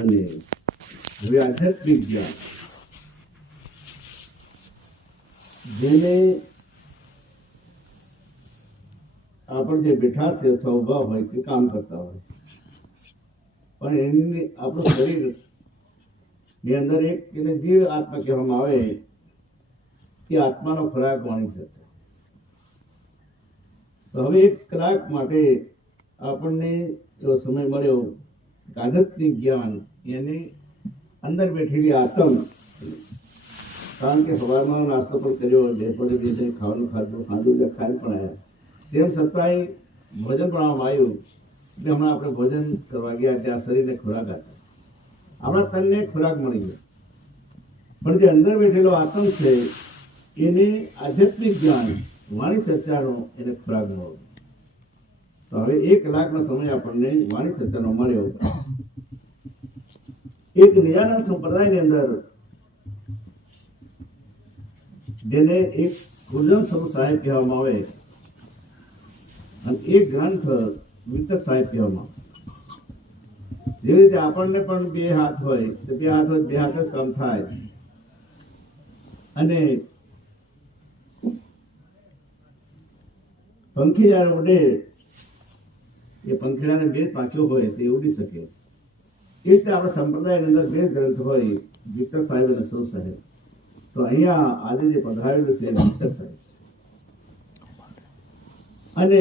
અને હવે આધ્યાત્મિક જ્ઞાન, જેને આપણે જે બેઠા છે અથવા ઊભા હોય કે કામ કરતા હોય, પણ એની આપણું શરીર ની અંદર એક એને જીવ આત્મા કહેવામાં આવે કે આત્માનો ખોરાક વાણી છે. તો હવે 1 કલાક માટે આપણને એવો સમય મળ્યો આધ્યાત્મિક જ્ઞાન એની અંદર બેઠેલી આત્મ, કારણ કે સવારમાં નાસ્તો પણ કર્યો, ડેપોડી ખાવાનું ખાધું, ખાઈ પણ આવ્યા, તેમ છતાંય ભોજન બનાવવામાં આવ્યું. એટલે હમણાં આપણે ભોજન કરવા ગયા ત્યાં શરીરને ખોરાક આપ્યો, આપણા તનને ખોરાક મળી ગયો. પણ જે અંદર બેઠેલો આત્મ છે એને આધ્યાત્મિક જ્ઞાન વાણી ચર્ચાનો એને ખોરાક મળ્યો. તો હવે 1 કલાકનો સમય આપણને વાણી ચર્ચાનો મળ્યો. એક નિજાનંદ સંપ્રદાયની અંદર જેને એક ગુરુજન સ્વરૂપ સાહેબ કહેવામાં આવે અને એક ગ્રંથ વિતક સાહેબ કહેવામાં આવે. જેવી રીતે આપણને પણ 2 હાથ હોય તો 2 હાથ હોય 2 હાથ જ કામ થાય. અને પંખી જ્યારે ઉડે એ પંખીડાને 2 પાંખીઓ હોય તે ઉડી શકે. એ રીતે આપણા સંપ્રદાયની અંદર 2 ગ્રંથ હોય, વિતક સાહેબ અને સ્વરૂપ સાહેબ. તો અહીંયા આજે જે પધરાવેલું છે વિતક સાહેબ, અને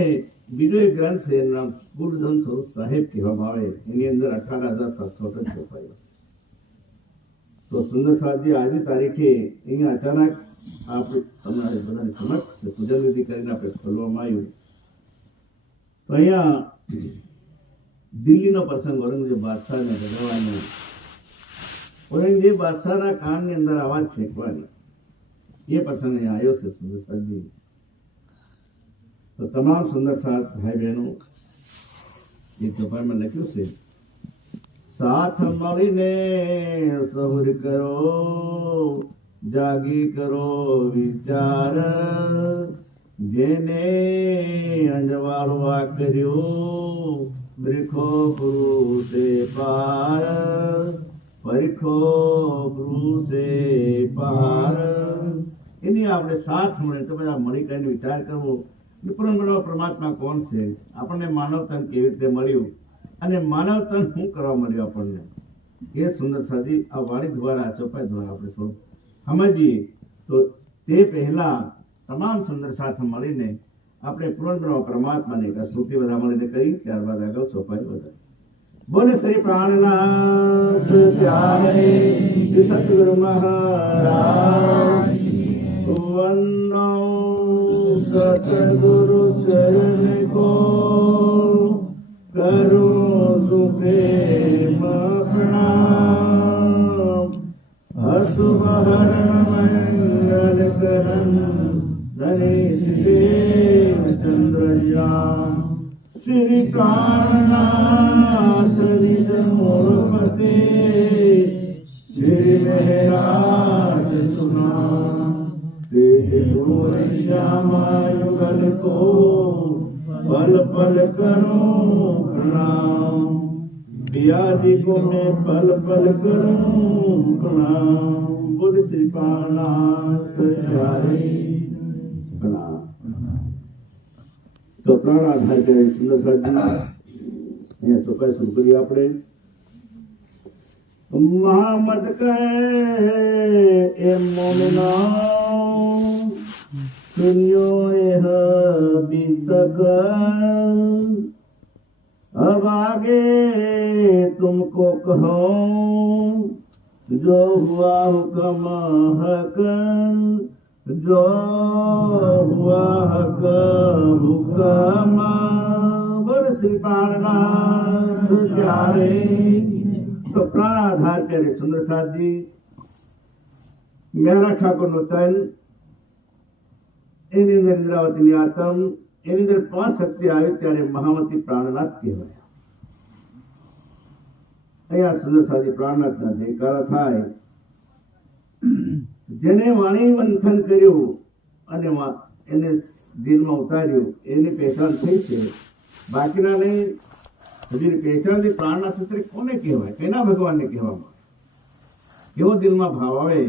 બીજો એક ગ્રંથ છે એનું નામ ગુરુજન સ્વરૂપ સાહેબ કહેવામાં આવે. એની અંદર 18,700 છપાયો છે. તો સુંદર સાહેબજી આજે તારીખે અહીંયા અચાનક આપણે તમારે બધાની સમક્ષ પૂજન વિધિ કરીને આપણે ખોલવામાં આવ્યું. તો અહીંયા દિલ્હીનો પ્રસંગ, ઔરંગઝેબ બાદશાહને ભગવાનનો, ઔરંગઝેબ બાદશાહના કાનની અંદર અવાજ ફેંકવાની એ પ્રસંગ અહીંયા આવ્યો છે સુંદર સાહેબજી. તો તમામ સુંદર સાથ ભાઈ બહેનો એ ચોપાઈમાં લખ્યું છે, સાથ મળીને સહુર કરો, જાગી કરો વિચાર, જેને અંજવાળવા કર્યું બરીખો પુરુષે પાર, પરીખો પુરુષે પાર. એની આપણે સાથ મળે તો બધા મળી કરીને વિચાર કરવો પૂર્ણ પરમાત્મા કોણ છે, આપણને માનવ તન કેવી રીતે મળ્યું અને માનવ તન શું કરવા મળ્યું આપણને, એ સુંદર સાદી આ વાણી દ્વારા, ચોપાઈ દ્વારા આપણે થોડું સમજીએ. તો તે પહેલા તમામ સુંદર સાથે મળીને આપણે પૂર્ણ પરમાત્માની સ્તુતિ બધા મળીને કરી, ત્યારબાદ આગળ ચોપાઈ વધારે. બોલે શ્રી પ્રાણનાથ પ્યારે શ્રી સતગુરુ મહારાજ વંદો સતગુરુ ચરણ કો કરું સુપ્રેમ પ્રણામ. અશુભ હરણ મંગલ કરન ધનેશ દેવ ચંદ્રયામ. શ્રી પ્રાણનાથ નિજ મોરપતે શ્રી મહેરાજ સુના. श्यामायुगल को पल पल करूं प्रणाम. बियादी को मैं पल पल करूं प्रणाम. बोल श्री प्राणनाथ प्यारे प्रणाम. તો પ્રાણ આધાર કરે સુંદર સાહેબજી અહીંયા ચોપાઈ શરૂ કરીએ આપણે. મોહમ્મદ કહે એ મોમિના सुनियो यह बीतक, अब आगे तुमको कहो जो हुआ हुक्म हक, जो हुआ हक हुक्म. बोल श्री प्राणनाथ प्यारे. तो प्राणाधार प्यारे सुंदर साथ जी, मेरा ठाकुर નું તન, એની અંદર ઇન્દ્રાવતીની આત્મ, એની અંદર 5 શક્તિ આવી ત્યારે મહામતી પ્રાણનાથ કહેવાય. અહીંયા સુંદર સાદી પ્રાણનાથના જયકારા થાય. જેને વાણી મંથન કર્યું અને એને દિલમાં ઉતાર્યું એની પહેચાન થઈ છે, બાકીના નહીં. હજી પેચાથી પ્રાણના સૂત્રે કોને કહેવાય, કેના ભગવાનને કહેવામાં, કેવો દિલમાં ભાવ આવે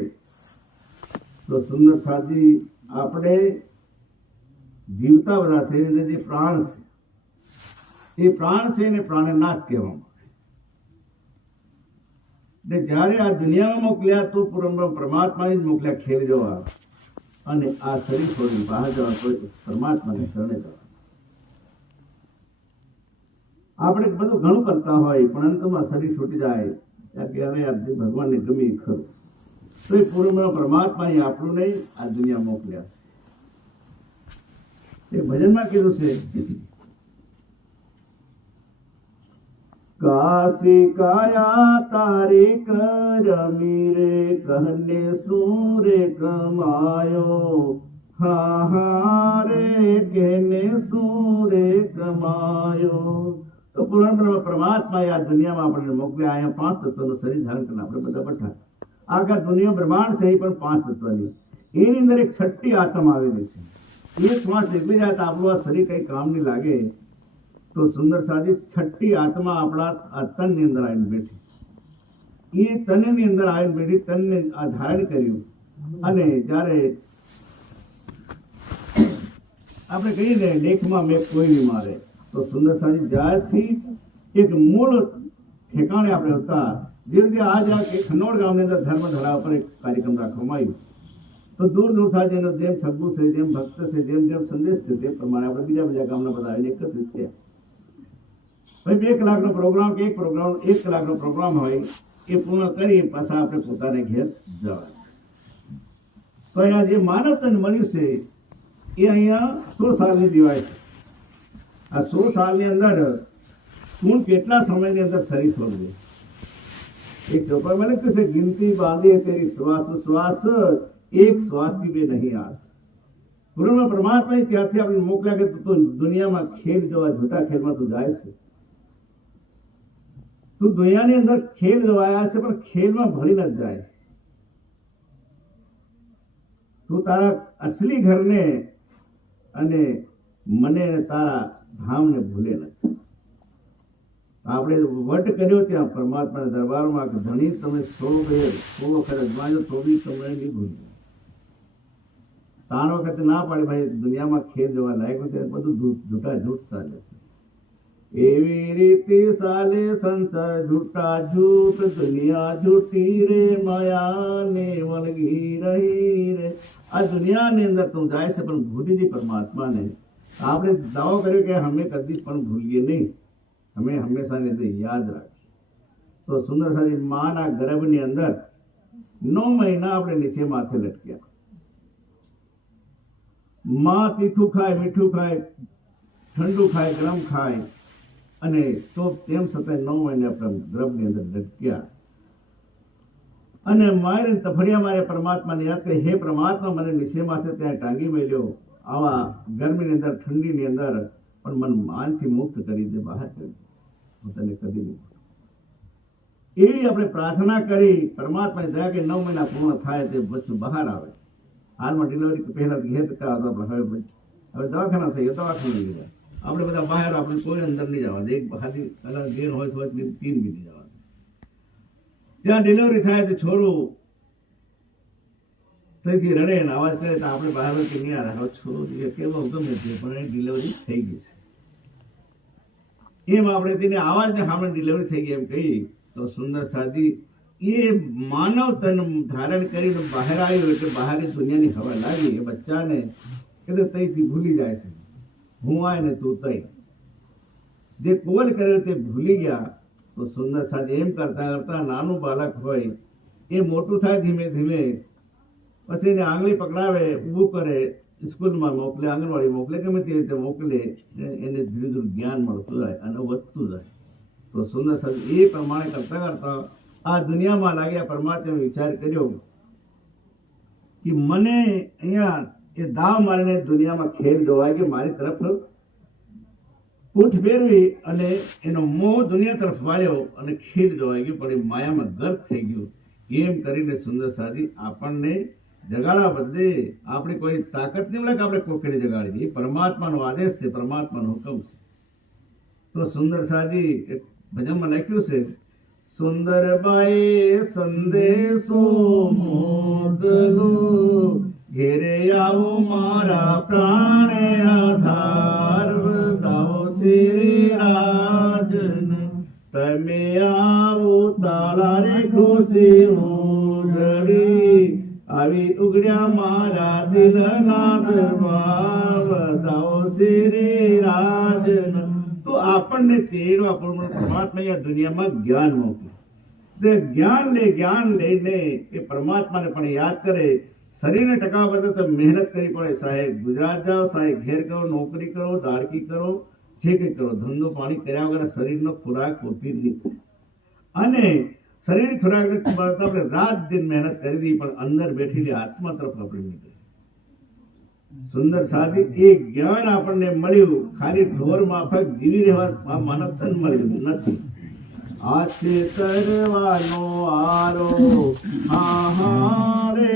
તો સુંદર સાથી આપણે જીવતા બધા છે એને જે પ્રાણ છે એ પ્રાણ છે એને પ્રાણનાથ કહેવામાં આવે. જ્યારે આ દુનિયામાં મોકલ્યા તો પરમાત્માને જ મોકલ્યા ખેલ જોવા અને આ શરીર છોડીને બહાર જવા તો પરમાત્માને શરણે જવા. આપણે બધું ઘણું કરતા હોય પણ અંતમાં શરીર છૂટી જાય ત્યારે આ ભગવાનને ગમે ખરું તો એ પૂર્વમાં પરમાત્મા આપણું નહીં આ દુનિયા મોકલ્યા છે. એ ભજનમાં કીધું છે કાશી કાયા તારે કરમી રે કહને સુરે કમાયો હા હા રે કેને સુરે કમાયો. તો પરમાત્માએ આ દુનિયામાં આપણને મોકલ્યા. અહીંયા 5 તત્વનું શરીર ધારણ કરીને આપણે બધા બેઠા. આખા દુનિયા બ્રહ્માંડ છે એ પણ 5 તત્વની. એની અંદર એક છઠ્ઠી આત્મ આવેલી છે. એ શ્વાસ નીકળી જાય તો આપણું આ શરીર કંઈ કામ નહીં લાગે. તો સુંદર સાધી છઠ્ઠી આત્મા આપણા આ તનની અંદર આવીને બેઠી. એ તનની અંદર આવીને બેઠી, તનને આ ધારણ કર્યું. અને જ્યારે આપણે કહીએ ને લેખમાં મેં કોઈ નહીં મારે, તો સુંદર સાધી જ્યારથી એક મૂળ ઠેકાણે આપણે હતા, જે રીતે આજ ખનોડ ગામની અંદર ધર્મધરા ઉપર એક કાર્યક્રમ રાખવામાં આવ્યો. તો દૂર દૂર થાય જેનો જેમ છગ્ગુ છે, જેમ ભક્ત છે, જેમ જેમ સંદેશ છે તે પ્રમાણે આપણે બીજા ગામના બધા આવીને એકત્રિત થયા. ભાઈ 2 કલાકનો પ્રોગ્રામ કે 1 કલાકનો પ્રોગ્રામ હોય એ પૂર્ણ કરી પાછા આપણે પોતાને ઘેર જવાય. તો અહીંયા જે માનવ તન મળ્યું છે એ અહીંયા 100 સાલની દિવાળી છે. આ 100 સાલની અંદર તું કેટલા સમયની અંદર શરીર છોડવે. એક ચોપાઈમાં લખ્યું છે ગિનતી બાંધે તેરી શ્વાસ શ્વાસ એક શ્વાસ की भी नहीं आस. પૂર્વમાં પરમાત્માએ ત્યારથી આપણે મોકલ્યા કે તું દુનિયામાં ખેલ જોવા, જૂઠા ખેલમાં તું જાય છે. તું દુનિયાની અંદર ખેલ જોવાયા છે પણ ખેલમાં ભળી ન જાય. તું તારા અસલી ઘરને અને મને તારા ધામને ભૂલે નથી. આપણે વટ કર્યો ત્યાં પરમાત્માના દરબારમાં કે ધણી તમે 100 વખત અજમાજો તો બી તમને નહીં ભૂલજો. 3 વખત ના પાડી ભાઈ દુનિયામાં ખેલ જોવા લાયક છે, બધું જૂઠા જૂઠ ચાલે છે. એવી રીતે ચાલે સંસાર જૂઠા જૂઠ, દુનિયા જૂઠી રે માયાને વળગી રહી રે. આ દુનિયાની અંદર તું જાય છે પણ ભૂલી દી પરમાત્માને. આપણે દાવો કર્યો કે અમે કદી પણ ભૂલીએ નહીં, અમે હંમેશાની અંદર યાદ રાખીએ. તો સુંદર સારી માના ગર્ભની અંદર 9 મહિના આપણે નીચે માથે લટક્યા. માં તીખું ખાય, મીઠું ખાય, ઠંડુ ખાય, ગરમ ખાય, અને તો તેમ છતાં 9 મહિને આપણે ગર્ભની અંદર લટક્યા. અને મારે તફડિયા મારે પરમાત્માને યાદ કરી, હે પરમાત્મા મને નીચે માથે ત્યાં ટાંગી મેલ્યો. આવા ગરમીની અંદર, ઠંડીની અંદર પણ મન માનથી મુક્ત કરી દે, બહાર કરી દે, હું તને કદી નહીં. એવી આપણે પ્રાર્થના કરી પરમાત્માને દયા કે 9 મહિના પૂર્ણ થાય તે બચ્ચું બહાર આવે. હાલમાં ડિલિવરી પહેલા ઘેર કરાવતા આપણે હવે દવાખાના થઈ ગયા, દવાખાના લઈ ગયા. આપણે બધા બહાર, આપણે કોઈ અંદર નહીં જવા દે. એક બહારથી કદાચ ઘેર હોય તો 3 બી નહીં જવા દે. ત્યાં ડિલિવરી થાય તો છોરું તેથી રડે ને અવાજ કરે તો આપણે બહાર કે નહીં આવે, હવે છોરું કેવો ગમે તે પણ એ ડિલિવરી થઈ ગઈ છે. એમ આપણે તેને આવાજને સામે ડિલિવરી થઈ ગઈ એમ કહી તો સુંદર સાધી એ માનવ તન ધારણ કરીને બહાર આવ્યું એટલે બહારની દુનિયાની હવા લાગી. એ બચ્ચાને કે તઈથી ભૂલી જાય છે, હું આય ને તું તઈ. જે કોલ કર્યો તે ભૂલી ગયા. તો સુંદર સાધી એમ કરતા કરતા નાનું બાળક હોય એ મોટું થાય ધીમે ધીમે, પછી એને આંગળી પકડાવે, ઊભું કરે, સ્કૂલમાં મોકલે, આંગણવાડી મોકલે, ગમે તે રીતે મોકલે, એને ધીરે ધીરે જ્ઞાન મળતું જાય અને વધતું જાય. તો સુંદર સાધી એ પ્રમાણે કરતા કરતા આ દુનિયામાં લાગ્યા. પરમાત્માએ વિચાર કર્યો કે મને અહીંયા એ દાવ મારીને દુનિયામાં ખેલ જોવાય કે મારી તરફ પૂઠ ફેરવી અને એનો મોહ દુનિયા તરફ વાળ્યો અને ખેલ જોવાઈ ગયું, પણ એ માયામાં ગર્ભ થઈ ગયું. એમ કરીને સુંદર સાધી આપણને જગાડવા બદલે આપણે કોઈ તાકાત નહીં મળે કે આપણે કોકડી જગાડી દઈએ. પરમાત્માનો આદેશ છે, પરમાત્માનો હુકમ છે. તો સુંદર સાદી એક ભજનમાં લખ્યું છે, સુંદરબાઈ સંદેશો મોકલો, ઘેરે આવો મારા પ્રાણે આધાર, બતાવો શ્રી રાજન તમે આવો તાળા રે ખુશી ઉજળી, આવી ઉગડ્યા મારા દિલના દરબાર, બતાવો શ્રી રાજન. તો આપણને તેનો આપણો પરમાત્મા અહીંયા દુનિયામાં જ્ઞાન મોકલ્યું. તે જ્ઞાન લઈને એ પરમાત્માને પણ યાદ કરે. શરીરને ટકાવવા પડે તો મહેનત કરવી પડે. સાહેબ ગુજરાત જાઓ, સાહેબ ઘેર કરો, નોકરી કરો, દાળકી કરો, જે કંઈ કરો, ધંધો પાણી કર્યા વગર શરીરનો ખોરાક પૂરતી નહીં થાય. અને શરીર ખોરાક નથી મળતા, આપણે રાત દિન મહેનત કરી દી, પણ અંદર બેઠેલી આત્મા તરફ આપણે નીકળે. સુંદર સાદી એ જ્ઞાન આપણને મળ્યું, ખાલી ઢોર માફક જીવી રહેવા માનવ તન મળ્યું નથી. આ છે તરવાનો આરો, હા રે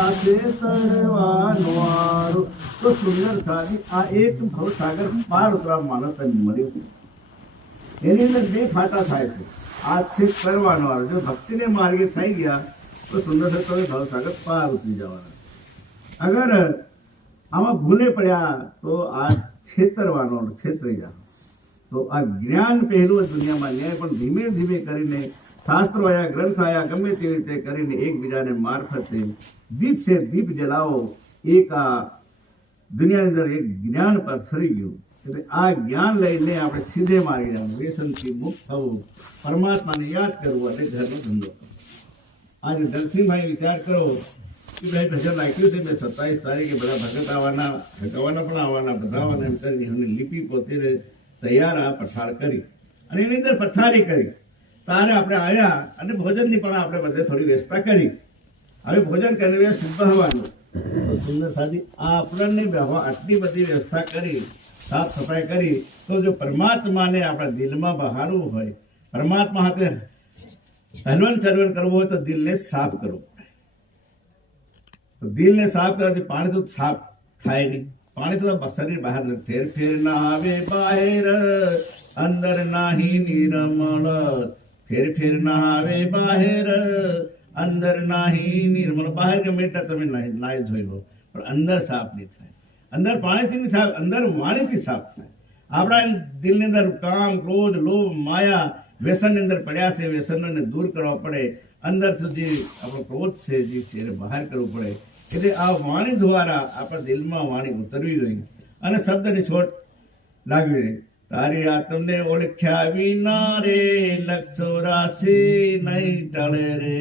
આ છે તરવાનો આરો. તો સુંદર સાદી આ એક ભવસાગર પાર ઉતરવા માનવ તન મળ્યું. એની અંદર બે ફાટા થાય છે. આ છે કરવાનો આરો. જો ભક્તિને માર્ગે થઈ ગયા તો સુંદર તમે ભવસાગર પાર ઉતરી જવાના. અગર આમાં ભૂલે પડ્યા તો આ છેતરવાનો, છેતરી જાય. તો આ જ્ઞાન પહેલું દુનિયામાં ન્યાય, પણ ધીમે ધીમે કરીને શાસ્ત્રો આયા, ગ્રંથ આયા, ગમે તેવી રીતે કરીને એકબીજાને મારફતે દીપ છે દીપ જલાવો. એક આ દુનિયાની અંદર એક જ્ઞાન પર સરી ગયું. એટલે આ જ્ઞાન લઈને આપણે સીધે માર્ગે જવાનું, વ્યસનથી મુક્ત થવું, પરમાત્માને યાદ કરવું અને ઘરનો ધંધો કરવો. આજે દલસિંહભાઈ વિચાર કરો કે ભાઈ ભજન રાખ્યું છે, મેં 27 તારીખે બધા ભગત આવવાના, ભગવાના પણ આવવાના, બધા આવવાના એમ કરીને એમને લિપિ પોતે તૈયાર આ પઠાર કરી અને એની અંદર પથારી કરી. તારે આપણે આવ્યા અને ભોજનની પણ આપણે બધે થોડી વ્યવસ્થા કરી. હવે ભોજન કરીને શુભવાનું સુંદર સાદી આપણને આટલી બધી વ્યવસ્થા કરી, સાફ સફાઈ કરી. તો જો પરમાત્માને આપણા દિલમાં બહારવું હોય, પરમાત્મા હાથે હલવન ચલવન કરવું હોય તો દિલને સાફ કરવું પડે. તો દિલને સાફ કરવાથી પાણી તો સાફ થાય નહીં. પાણી તો શરીર બહાર ફેર ફેર ના આવે બહાર, અંદર નાહી નિર્મળ, ફેર ફેર ના આવે બહાર, અંદર નાહી નિર્મળ. બહાર ગમે એટલા તમે નાહી ધોઈ લો, પણ અંદર સાફ નહીં થાય. અંદર પાણીથી નહીં સાફ, અંદર વાણીથી સાફ થાય. આપણા દિલની અંદર કામ, ક્રોધ, લોભ, માયા, વ્યસનની અંદર પડ્યા છે. વ્યસનને દૂર કરવા પડે. અંદર સુધી આપણો ક્રોધ છે જે છે એને બહાર કરવું પડે. એટલે આ વાણી દ્વારા આપણા દિલમાં વાણી ઉતરવી જોઈએ અને શબ્દની છોટ લાગવી રહી. તારી આત્મને ઓળખ્યા વિના રે લક્ષ 84 નહીં ટળે રે.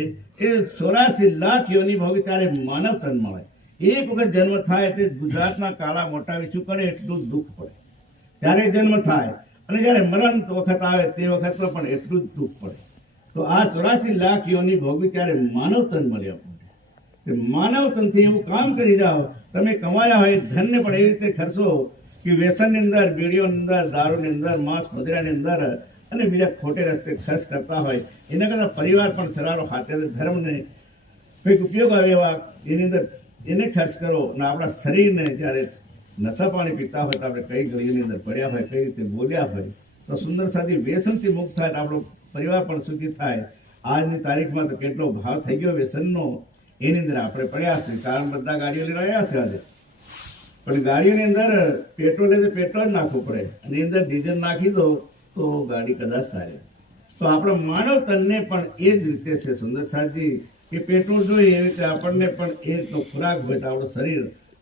એ 84 લાખ યોની ભોગવી ત્યારે માનવ તન મળે. એક વખત જન્મ થાય તે ગુજરાતના કાળા મોટા વિછું કરે એટલું દુઃખ પડે ત્યારે જન્મ થાય, અને જ્યારે મરણ વખત આવે તે વખત પણ એટલું જ દુઃખ પડે. તો આ 84 લાખ યોની ભોગવી ત્યારે માનવ તન મળે. માનવ તનથી એવું કામ કરી જાઓ, તમે કમાયા હોય ધનને પણ એવી રીતે ખર્ચો કે વ્યસનની અંદર, બીડીઓની અંદર, દારૂની અંદર, માંસ મદિરાની અંદર અને બીજા ખોટે રસ્તે ખર્ચ કરતા હોય. એના કરતાં પરિવાર પણ ચલાવો, હાથે ધર્મને કંઈક ઉપયોગ આવે એવા એની અંદર એને ખર્ચ કરો. અને આપણા શરીરને જ્યારે નશા પાણી પીતા હોય તો આપણે કઈ ઘડીની અંદર પડ્યા હોય, કઈ રીતે બોલ્યા હોય, તો સુંદર સાદી વ્યસનથી મુક્ત થાય તો આપણો પરિવાર પણ સુખી થાય. આજની તારીખમાં તો કેટલો ભાવ થઈ ગયો વ્યસનનો, એની અંદર આપણે પડ્યા છે. કારણ બધા ગાડીઓ લઈને આવ્યા છે આજે, પણ ગાડીઓની અંદર પેટ્રોલ એટલે પેટ્રોલ જ નાખવું પડે, અને એની અંદર ડીઝલ નાખી દો તો ગાડી કદાચ સારી. તો આપણે માનવ તનને પણ એ જ રીતે છે સુંદર સાદી કે પેટ્રોલ જોઈએ એવી રીતે આપણને પણ એ રીતનો ખોરાક હોય તો આપણું શરીર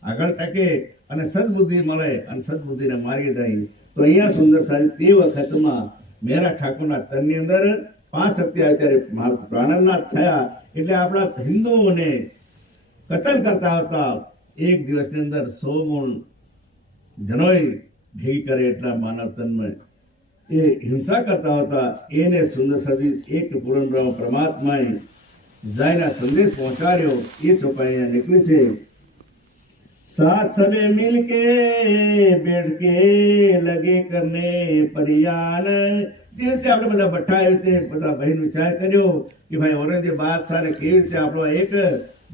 આગળ ટકે અને સદબુદ્ધિ મળે અને સદબુદ્ધિને માર્ગે જાય. તો અહીંયા સુંદર સાદી તે વખતમાં મેરા ઠાકોરના તનની અંદર 5 શક્તિ આવે ત્યારે પ્રાણનાથ થયા. એટલે આપણા હિન્દુઓને કતલ કરતા હતા. એક દિવસની અંદર 100 ગુણ જનોય ભેગી કરે એટલા માનવ તનમાં એ હિંસા કરતા હતા. એને સુંદર સાદી એક પૂર્ણ બ્રહ્મ પરમાત્માએ જાયના સંદેશ પહોંચાડ્યો. એ ચોપાઈ નીકળી છે. साथ सबे मिलके बैठ के लगे करने परियान. રીતે આપણે બધા બઠા એવી રીતે બધા બહેન વિચાર કર્યો કે ભાઈ ઓરંગઝેબ બાદશાહને કેવી રીતે આપણો એક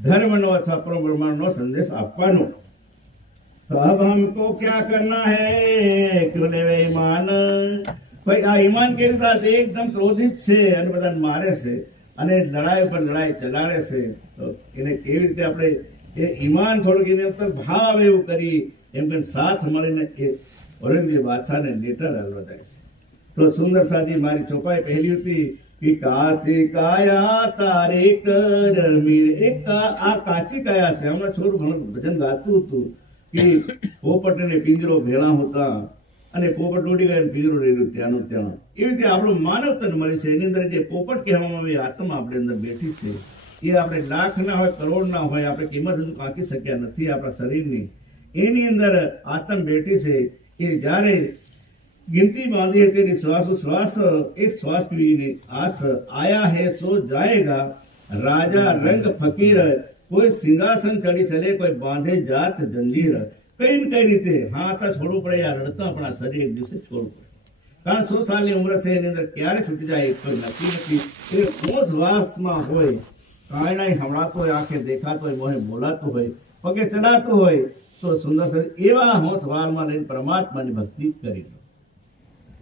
ધર્મનો અથવા પરબ્રહ્માંડનો સંદેશ આપવાનો. તો અબ હમકો ક્યા કરના હૈ ક્યો લેવે ઈમાન, ભાઈ આ ઈમાન કેવી રીતે એકદમ ક્રોધિત છે અને બધાને મારે છે અને લડાઈ પર લડાઈ ચલાડે છે. તો એને કેવી રીતે આપણે એ ઈમાન થોડુંક એની અંદર ભાવ એવું કરી એમ કે સાથ મળીને એ ઔરંગઝેબ બાદશાહને લેટર હાલવા જાય છે. તો સુંદર સાજી મારી ચોપાઈ પહેલી હતી કે કાશી કાયા તારે કર મીર. એક આ કાશી કાયા છે. હમણાં થોડું ઘણું ભજન ગાતું હતું કે પોપટ અને પિંજરો ભેળા હોતા અને પોપટ ઉડી ગયા પિંજરો રહેલું ત્યાંનું ત્યાં. એવી રીતે આપણું માનવ તન મળ્યું છે. એની અંદર જે પોપટ કહેવામાં આવે આત્મા આપણી અંદર બેઠી છે. એ આપણે લાખ ના હોય કરોડ ના હોય આપણે કિંમત હજુ આંકી શક્યા નથી આપણા શરીરની. એની અંદર આત્મ બેઠી છે. એ જ્યારે गिनती बांधी है तेरी श्वास एक श्वास की आस आया है सो जाएगा राजा रंग फकीर कोई सिंहासन चढ़ी चले कोई बांधे जात जंजीर. कई न कई रीते हाँ आता छोड़વું પડે યાર રડતા આપણા શરીર એક દિવસે છોડવું પડે. કારણ 100 સાલની ઉંમર છે એની અંદર ક્યારે છૂટી જાય કોઈ નક્કી નથી. એ હોશ વાસમાં હોય કાંઈ નહીં સંભળાતું હોય આંખે દેખાતું હોય મોહે બોલાતું હોય પગે ચલાતું હોય તો સુંદર એવા હોશ વારમાં લઈને પરમાત્માની ભક્તિ કરી લો.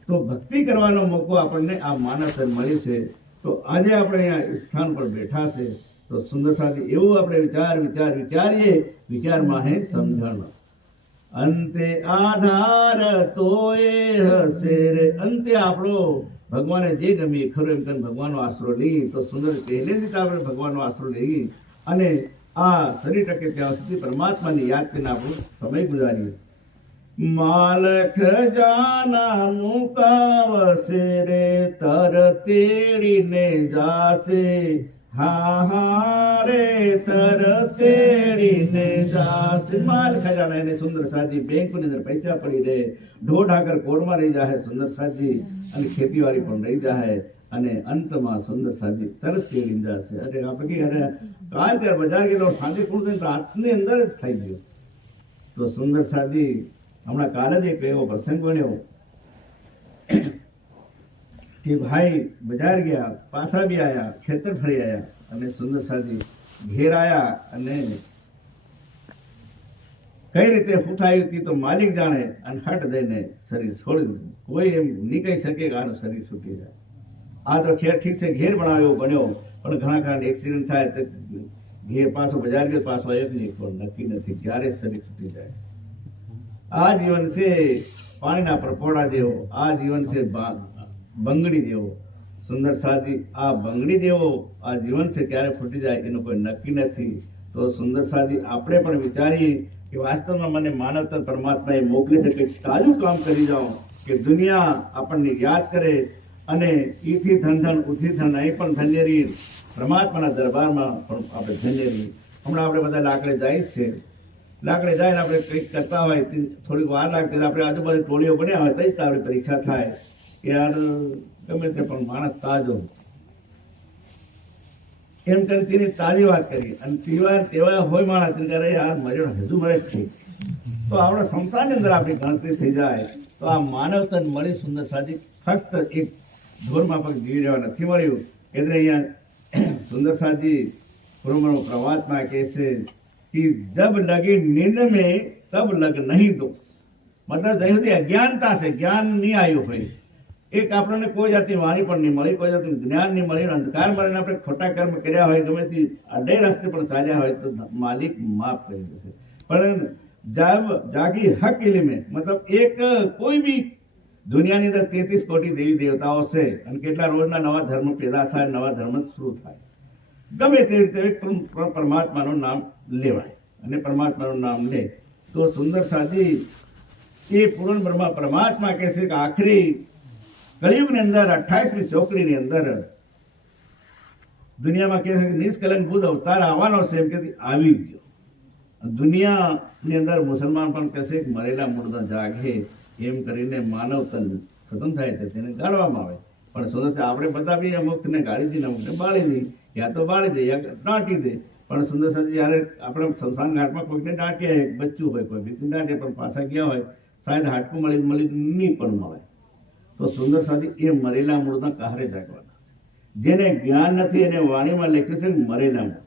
તો ભક્તિ કરવાનો મોકો આપણને આ માનવ તન મળ્યું છે. તો આજે આપણે અહીંયા સ્થાન પર બેઠા છે તો સુંદર સાથી એવું આપણે વિચારીએ વિચારમાં હે સમજણ. અંતે આધાર તો એ હશે રે. અંતે આપણો ભગવાને જે ગમી ખરું એમ કરીને ભગવાનનો આશરો લઈ તો સુંદર પહેલેથી આપણે ભગવાનનો આશરો લઈ અને આ શરીર ટકે ત્યાં સુધી પરમાત્માની યાદ કરીને આપણો સમય ગુજારીએ. માલખ જાના મુકાવશે રે તર તેડીને જાશે. હા હા રે તર તેડીને જાશે. માલ ખજાના એને સુંદર સાજી બેંકની અંદર પૈસા પડી રહે ઢોઢ આગળ કોડમાં રહી જાય સુંદર સાજી અને ખેતીવાડી પણ રહી જાય અને અંતમાં સુંદર સાજી તરત તેડીને જશે. અરે આપણે કે અરે કાલ ત્યારે બજાર ગયેલો સાંજે કોણ થઈને રાતની અંદર જ થઈ ગયો. તો સુંદર સાજી હમણાં કાલે જ એક એવો પ્રસંગ બન્યો કે ભાઈ બજાર ગયા પાછા બી આવ્યા ખેતર ફરી આવ્યા અને સુંદર સાજી ઘેર આવ્યા અને કઈ રીતે ફૂથાયું હતી તો માલિક જાણે અને હટ દઈને શરીર છોડી દીધું. કોઈ એમ નહીં કહી શકે કે આનું શરીર છૂટી જાય. આ તો ખેર ઠીક છે ઘેર બનાવ્યો બન્યો પણ ઘણા કારણ એક્સિડન્ટ થાય તો ઘેર પાછો બજાર ગયો પાછો એક નહીં પણ નક્કી નથી ક્યારે શરીર છૂટી જાય. આ જીવન છે પાણીના પરપોડા જેવો. આ જીવન છે બંગડી જેવો. સુંદર સાજી આ બંગડી જેવો આ જીવન છે ક્યારે ફૂટી જાય એનું કોઈ નક્કી નથી. તો સુંદર સાજી આપણે પણ વિચારીએ કે વાસ્તવમાં મને માનવતા પરમાત્માએ મોકલી છે કંઈક સારું કામ કરી જાઓ કે દુનિયા આપણને યાદ કરે અને ઈથી ધન ઉથી ધન અહીં પણ ધન્ય રહી પરમાત્માના દરબારમાં પણ આપણે ધન્ય રહી. હમણાં આપણે બધા લાકડે જાય છે. લાકડે જાય ને આપણે કંઈક કરતા હોય થોડીક વાર લાગતી આપણે આજુબાજુ ટોળીઓ બન્યા હોય તો જ આપણી પરીક્ષા થાય કે યાર ગમે તે પણ માણસ તાજો એમ કરી તેની તાજી વાત કરી અને તેવા હોય માણસ ત્યારે યાર મર્યો હજુ મળે જ છે. તો આપણા સંસારની અંદર આપણી ગણતરી થઈ જાય તો આ માનવ તન મળી સુંદર સાજી ફક્ત એક ઢોરમાં જીવી રહેવા નથી મળ્યું. એટલે અહીંયા સુંદર સાજી પરમાત્મા કહે છે कि जब लगे नींद में तब लग नहीं दोष. मतलब જ્યાં સુધી અજ્ઞાનતા છે જ્ઞાન નહીં આવ્યું હોય એક આપણને કોઈ જાતની વાણી પણ નહીં મળી કોઈ જાતનું જ્ઞાન નહીં મળ્યું અંધકાર મળીને આપણે ખોટા કર્મ કર્યા હોય ગમે તે અડે રસ્તે પણ ચાલ્યા હોય તો માલિક માફ કરી દેશે. પણ જબ જાગી હક ઇલ્મે મતલબ એક કોઈ બી દુનિયાની અંદર 33 કોટી દેવી દેવતાઓ છે અને કેટલા રોજના નવા ધર્મ પેદા થાય નવા ધર્મ શરૂ થાય. ગમે તે રીતે પરમાત્માનું નામ લેવાય અને પરમાત્માનું નામ લે તો સુંદર સાજી એ પૂર્ણ બ્રહ્મા પરમાત્મા કહે છે કે આખરી કલયુગની અંદર 28મી ચોકડીની અંદર દુનિયામાં કહે છે કે નિષ્કલંક બુદ્ધ અવતાર આવવાનો છે એમ કે આવી ગયો. દુનિયાની અંદર મુસલમાન પણ કહેશે કે મરેલા મુર્દા જાગે એમ કરીને માનવ તન ખતમ થાય છે તેને ગાળવામાં આવે. પણ સુંદર આપણે બધા બી અમુકને ગાળી દઈએ અમુકને બાળી દઈએ યા તો બાળી દે યા દાટી દે. પણ સુંદર સાજી જ્યારે આપણે શમશાન ઘાટમાં કોઈકને દાટીએ બચ્ચું હોય કોઈ બીજું દાટીએ પણ પાછા ગયા હોય શાયદ હાડકું મળી નહીં પણ મળે. તો સુંદર સાજી એ મરેલા મૂળના કહારે જાગવાના. જેને જ્ઞાન નથી એને વાણીમાં લખ્યું છે મરેલા મૂળ.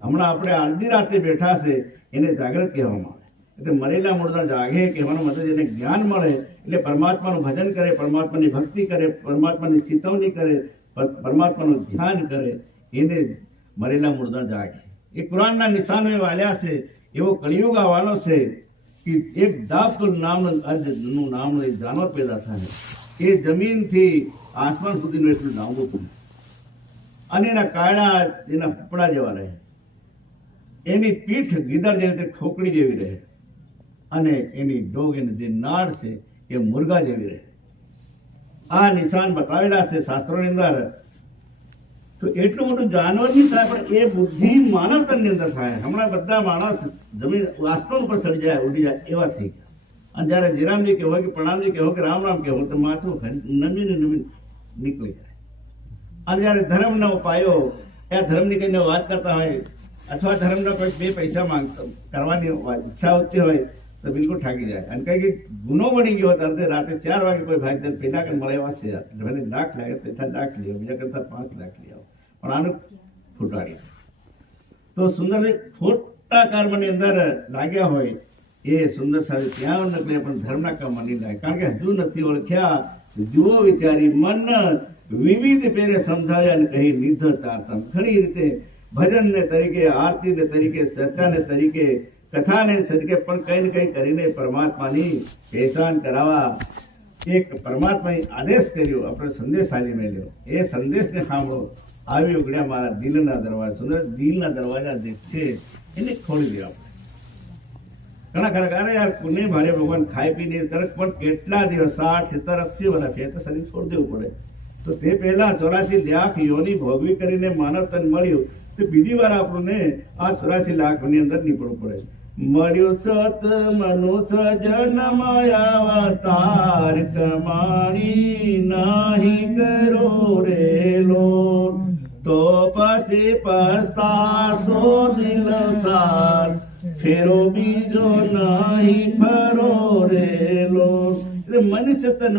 હમણાં આપણે અડધી રાતે બેઠા છે એને જાગ્રત કહેવામાં આવે. એટલે મરેલા મુર્દા જાગે કહેવાનો મતલબ એને જ્ઞાન મળે એટલે પરમાત્માનું ભજન કરે, પરમાત્માની ભક્તિ કરે, પરમાત્માની ચેતવણી કરે, પરમાત્માનું ધ્યાન કરે, એને મરેલા મુર્દા જાગે. એ કુરાનના નિશાનો એવા આલ્યા છે. એવો કળિયુગ આવવાનો છે કે એક દાબતુલ નામનું અર્જનું નામનું એક જાનવર પેદા થાય. એ જમીનથી આસમાન સુધીનું એટલું લાંબુ હતું અને એના કાયડા એના પપડા જેવા રહે, એની પીઠ ગીદડ જેવી રીતે ખોકડી જેવી રહે અને એની ડોગ એની જે નાળ છે એ મુર્ગા જેવી રહે. આ નિશાન બતાવેલા છે શાસ્ત્રોની અંદર. તો એટલું મોટું જાનવર નહીં થાય પણ એ બુદ્ધિ માનવ તનની અંદર થાય. હમણાં બધા માણસ જમીન આસમાન ઉપર ચડી જાય, ઉડી જાય એવા થઈ ગયા. અને જ્યારે જીરામજી કહેવો કે પ્રણામજી કહેવો કે રામ રામ કહેવો તો માથું નમીન નીકળી જાય. અને જ્યારે ધર્મનો પાયો એ ધર્મની કઈને વાત કરતા હોય અથવા ધર્મનો કોઈ 2 પૈસા કરવાની ઈચ્છા હોતી હોય તો બિલકુલ ઠાકી જાય. અને કંઈક ગુનો બની ગયો હતો અડધે રાતે 4 વાગે કોઈ ભાઈ પેલા કંઈ મળે એવા છે, ભલે લાખ લાગે તેટલા લાખ લઈ આવો, બીજા કરતા 5 લાખ લઈ આવો, પણ આનું ફૂટાડી. તો સુંદર ખોટા કર્મની અંદર લાગ્યા હોય એ સુંદર સાથે ત્યાં નકલે પણ ધર્મના કામમાં નહીં લાગે. કારણ કે હજુ નથી ઓળખ્યા. જુઓ વિચારી મન વિવિધ પેરે સમજાવ્યા અને કહી નિધર તારતમ. ઘણી રીતે ભજનને તરીકે, આરતીને તરીકે, ચર્ચાને તરીકે, કથાને તરીકે પણ કંઈ ને કંઈ કરીને પરમાત્માની પહેચાન કરાવવા એક પરમાત્માએ આદેશ કર્યો, આપણે સંદેશ આલી મેળ્યો. એ સંદેશને સાંભળો. આવી ઉગડ્યા મારા દિલના દરવાજા. સુંદર દિલના દરવાજા જે છે એને ખોલી દેવા. ઘણા ખરા અરે યાર પુણે ભારે ભગવાન ખાઈ પીને કરે પણ કેટલા દિવસ 60, 70, 80 વર્ષ ફેર તો શરીર છોડી દેવું પડે. તો તે પહેલા 84 લાખ યોની ભોગવી કરીને માનવ તન મળ્યું તો બીજી વાર આપણને આ 84 લાખની અંદર નીકળવું પડે. મળ્યું સત મનુષ્ય જન્મ અવતાર કમાણી નાહી કરો રે લોન તો પછી પસ્તાશો દિલ સાર ફેરો બીજો નહીં ફરો રે લોન. એટલે મનુષ્ય તન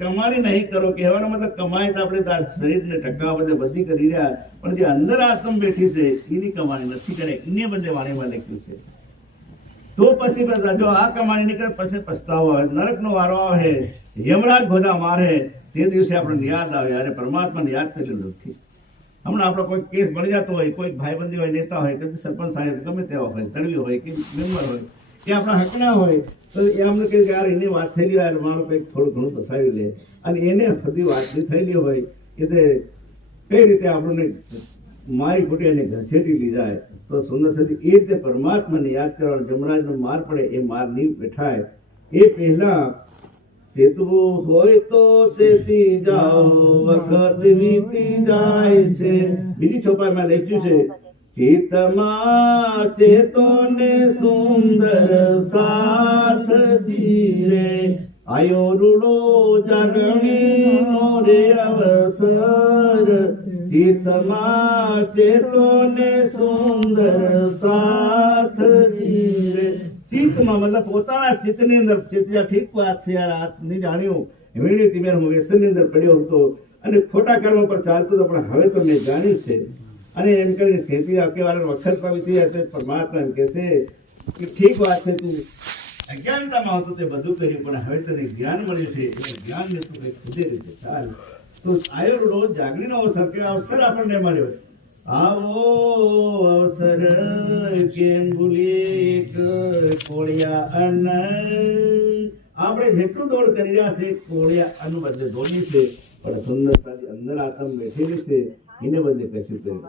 કમાણી નહીં કરો કહેવાનો મતલબ કમાઈ તો આપણે શરીરને ટકાવવા બધે બધી કરી રહ્યા, પણ જે અંદર આત્મ બેઠી છે એની કમાણી નથી કરે. એને બધે વાણીમાં લખ્યું છે. તો પછી જો આ કમાણી નહીં કરે પછી પસ્તાવો આવે, નરકનો વારો આવે, યમરાજ ગોદા મારે, તે દિવસે આપણને યાદ આવે અરે પરમાત્માને યાદ કરેલું નથી. હમણાં આપણો કોઈ કેસ બની જતો હોય, કોઈ ભાઈબંધી હોય, નેતા હોય, કે સરપંચ સાહેબ ગમે તેવા હોય, તળવી હોય કે મેમ્બર હોય, એ આપણા હકના હોય તો એ અમને કહે કે યાર એની વાત થયેલી યાર મારું કંઈક થોડું ઘણું પસાવી લે. અને એને બધી વાત થયેલી હોય એટલે કઈ રીતે આપણને મારી ખોટી એને ઘસેટી લીધાય. તો સુંદર સદી એ રીતે પરમાત્માને યાદ કરવાનો જમરાજનો માર પડે એ માર નહીં બેઠાય. એ પહેલા ચેતવું હોય તો ચેતી જાઓ, વખત વીતી જાય છે. બીજી ચોપાઈમાં લખ્યું છે ચેતમાં ચેતો ને સુંદર સાથ ધીરે આયો રૂડો જાગણી નો રે અવસર. ચિતમાં ચેતો ને સુંદર સાથ ધીરે. ચિત્તમાં મતલબ પોતાના ચિત્તની અંદર ચિત્ત ઠીક વાત છે યાર આ નહીં જાણ્યું વીણી તીમેર હું વ્યસનની અંદર પડ્યો હતો અને ખોટા કર્મ પર ચાલતું હતો પણ હવે તો મેં જાણ્યું છે. અને એમ કરીને ચેતી કેવાળા વખત પવિત્ર હશે. પરમાત્મા એમ કહેશે કે ઠીક વાત છે તું અજ્ઞાનતામાં હતું તે બધું કર્યું પણ હવે તને જ્ઞાન મળ્યું છે એ જ્ઞાનને તું કંઈક ખુદે રીતે ચાલ. તો આયો રોજ જાગણીનો અવસર કે અવસર આપણને મળ્યો. આવો અવસર કેમ ભૂલી કોળિયા અન્ન. આપણે જેટલું દોડ કરી રહ્યા છે કોળિયા અન્ન બદલે દોડી છે પણ સુંદરતાની અંદર આત્મ બેઠેલી છે એને બદલે કશું કર્યું.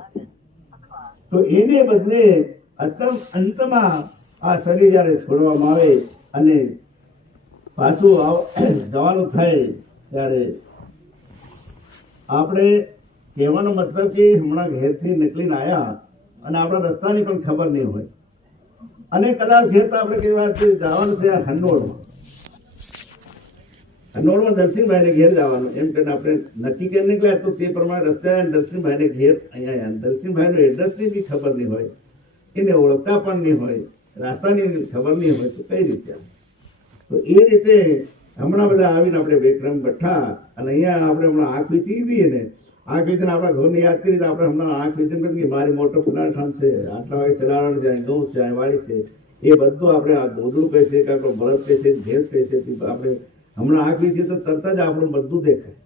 તો એને બદલે અંતમાં આ શરીર જયારે છોડવામાં આવે અને પાછું જવાનું થાય ત્યારે આપણે કહેવાનો મતલબ કે હમણાં ઘેરથી નીકળીને આવ્યા અને આપણા રસ્તાની પણ ખબર નહીં હોય અને કદાચ ઘેર તો આપણે કઈ વાત જવાનું છે હંડોળમાં દર્શનભાઈને ઘેર જવાનું એમ કરીને આપણે નક્કી કરી નીકળ્યા. તો તે પ્રમાણે રસ્તે દર્શનભાઈને ઘેર અહીંયા આવ્યા. દર્શનભાઈનું એડ્રેસની બી ખબર નહીં હોય, એને ઓળખતા પણ નહીં હોય, રાસ્તાની ખબર નહીં હોય તો કઈ રીતે. તો એ રીતે હમણાં બધા આવીને આપણે વિક્રમ ભઠ્ઠા અને અહીંયા આપણે હમણાં આંખ વીચી દઈએ ને આંખ વીચીને આપણા ઘરને યાદ કરી તો આપણે હમણાં આંખ વીચીને કરી મારી મોટો ફુલાણ ઠામ છે, આટલા વાગે ચલાવવાનું છે, ઘઉં છે, વાડી છે, એ બધું આપણે આ ગોદડું કહે છે કે આપણો બળદ કહે છે, ભેંસ કહે છે, આપણે હમણાં આંખી છે તો તરત જ આપણું બધું દેખાય,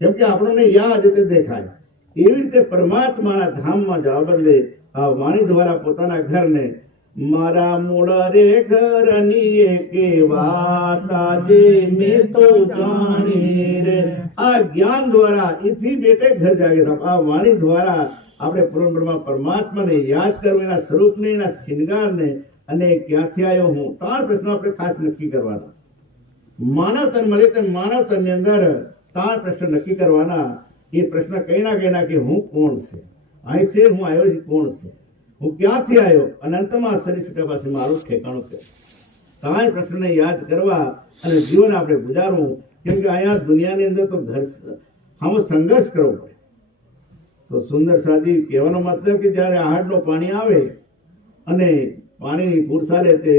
કેમ કે આપણને યાદ તે દેખાય. એવી રીતે પરમાત્માના ધામમાં જવા બદલે આ વાણી દ્વારા પોતાના ઘરને મારા મૂળ રે ઘરની એકે વાત આજે મેં તો જાણી રે, આ જ્ઞાન દ્વારા એથી બેટે ઘર જાગે. આ વાણી દ્વારા આપણે પૂર્ણ પરમાત્માને યાદ કરવું, એના સ્વરૂપને, એના શિંગારને, અને ક્યાંથી આવ્યો હું. 3 પ્રશ્નો આપણે ખાસ નક્કી કરવાના. માનવ તન મળે તો માનવ તનની અંદર 3 પ્રશ્ન નક્કી કરવાના. એ પ્રશ્ન કઈ ના કે હું કોણ છે, અહીં છે, હું આવ્યો છું કોણ છે, હું ક્યાંથી આવ્યો, અને અંતમાં શરીર છૂટ્યા પાસે મારું ઠેકાણું છે. 3 પ્રશ્નને યાદ કરવા અને જીવન આપણે ગુજારવું. કેમ કે અહીંયા દુનિયાની અંદર તો આમાં સંઘર્ષ કરવો પડે. તો સુંદર સાદી કહેવાનો મતલબ કે જ્યારે આહાડનું પાણી આવે અને પાણીની પૂર ચાલે તે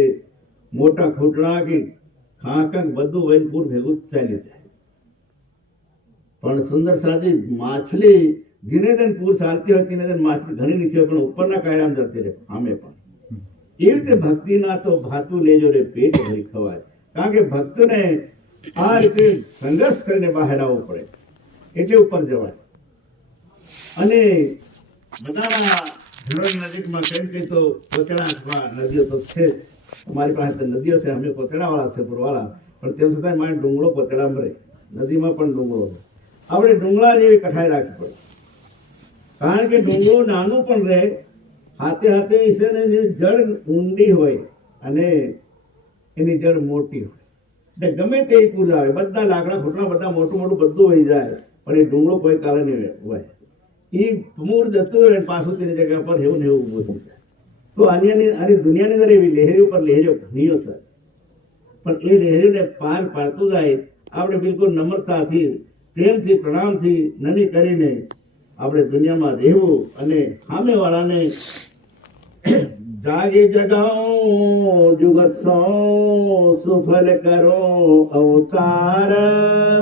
મોટા ખૂટડા કે ખાંકંક બધું વહીને પૂર ભેગું ચાલી જાય. પણ સુંદર સાદી માછલી ધીરે ધીરે પૂર ચાલતી હોય તેને માછલી ઘણી નીચે પણ ઉપરના કાયદામાં જતી રહે આમે પણ. એ રીતે ભક્તિના તો ભાતું લેજો રે પેટ ભરી ખવાય. કારણ કે ભક્તને આ રીતે સંઘર્ષ કરીને બહાર આવવું પડે એટલે ઉપર જવાય. અને બધાના ઘરોની નજીકમાં કઈ તો કોચડા અથવા નદીઓ તો છે. અમારી પાસે તો નદીઓ છે, અમે કોચડાવાળા છે પુરવાળા, પણ તેમ છતાં મારે ડુંગળો કોચડામાં રહે, નદીમાં પણ ડુંગળો. આપણે ડુંગળા જેવી કઠાઈ રાખવી પડે. કારણ કે ડુંગળો નાનું પણ રહે, હાથે હાથે છે ને જળ ઊંડી હોય અને એની જળ મોટી હોય. એટલે ગમે તે પૂર આવે, બધા લાકડા ખૂટણા બધા મોટું મોટું બધું વહી જાય, પણ એ ડુંગળો કોઈ કાલે નહીં હોય. એ મૂળ જતું રહે પાછું તેની જગ્યા પર એવું ને એવું ઊભું થઈ જાય. તો આની દુનિયાની અંદર એવી લહેરી ઉપર લહેરીઓ ઘણીઓ થાય, પણ એ લહેરીઓને પાર પાડતું જાય. આપણે બિલકુલ નમ્રતાથી, પ્રેમથી, પ્રણામથી નમી કરીને આપણે દુનિયામાં રહેવું અને સામેવાળાને જાગે જગાઓ જુગત સો સુફલ કરો અવતાર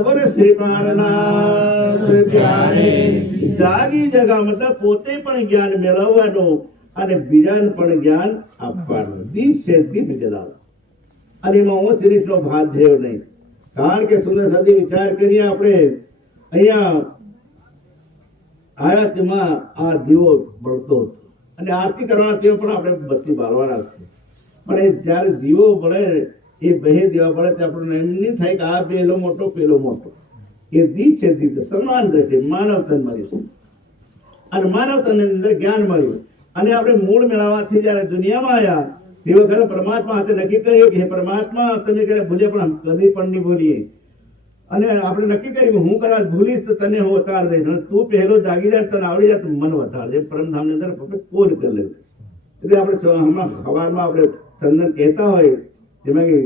વર શ્રી પ્રાણનાથ પ્યારે. જાગી જગા મતલબ પોતે પણ જ્ઞાન મેળવવાનું અને બીજાને પણ જ્ઞાન આપવાનું. દીપ છે દીપ જલાવો. અને એમાં હું શિરીષનો ભાગ થયો નહીં. કારણ કે સુંદર સાદી વિચાર કરીએ આપણે અહીંયા આવ્યા તેમાં આ દીવો બળતો હતો અને આરતી કરવાના તે પણ આપણે બત્તી બાળવાના છે. પણ એ જ્યારે દીવો બળે એ બે દીવા બળે તે આપણને એમ નહીં થાય કે આ પેલો મોટો પેલો મોટો. એ દીપ છે દીપ સમાન દ્રષ્ટિ માનવ તન મળ્યું અને માનવ તનની અંદર જ્ઞાન મળ્યું. અને આપણે મૂળ મેળવવાથી જ્યારે દુનિયામાં આવ્યા તે વખતે પરમાત્મા હાથે નક્કી કર્યું કે હે પરમાત્મા તમે ક્યારે ભૂલે પણ કદી પણ નહીં ભૂલીએ. અને આપણે નક્કી કર્યું હું કદાચ ભૂલીશ તો તને હું વતાડ દઈશ, તું પહેલો જાગી જાય તને આવડી જાય તો મન વતાડજે. પરમધામની અંદર આપણે કોલ કરી લેવું. એટલે આપણે હમણાં સવારમાં આપણે ચંદન કહેતા હોય જેમાં કે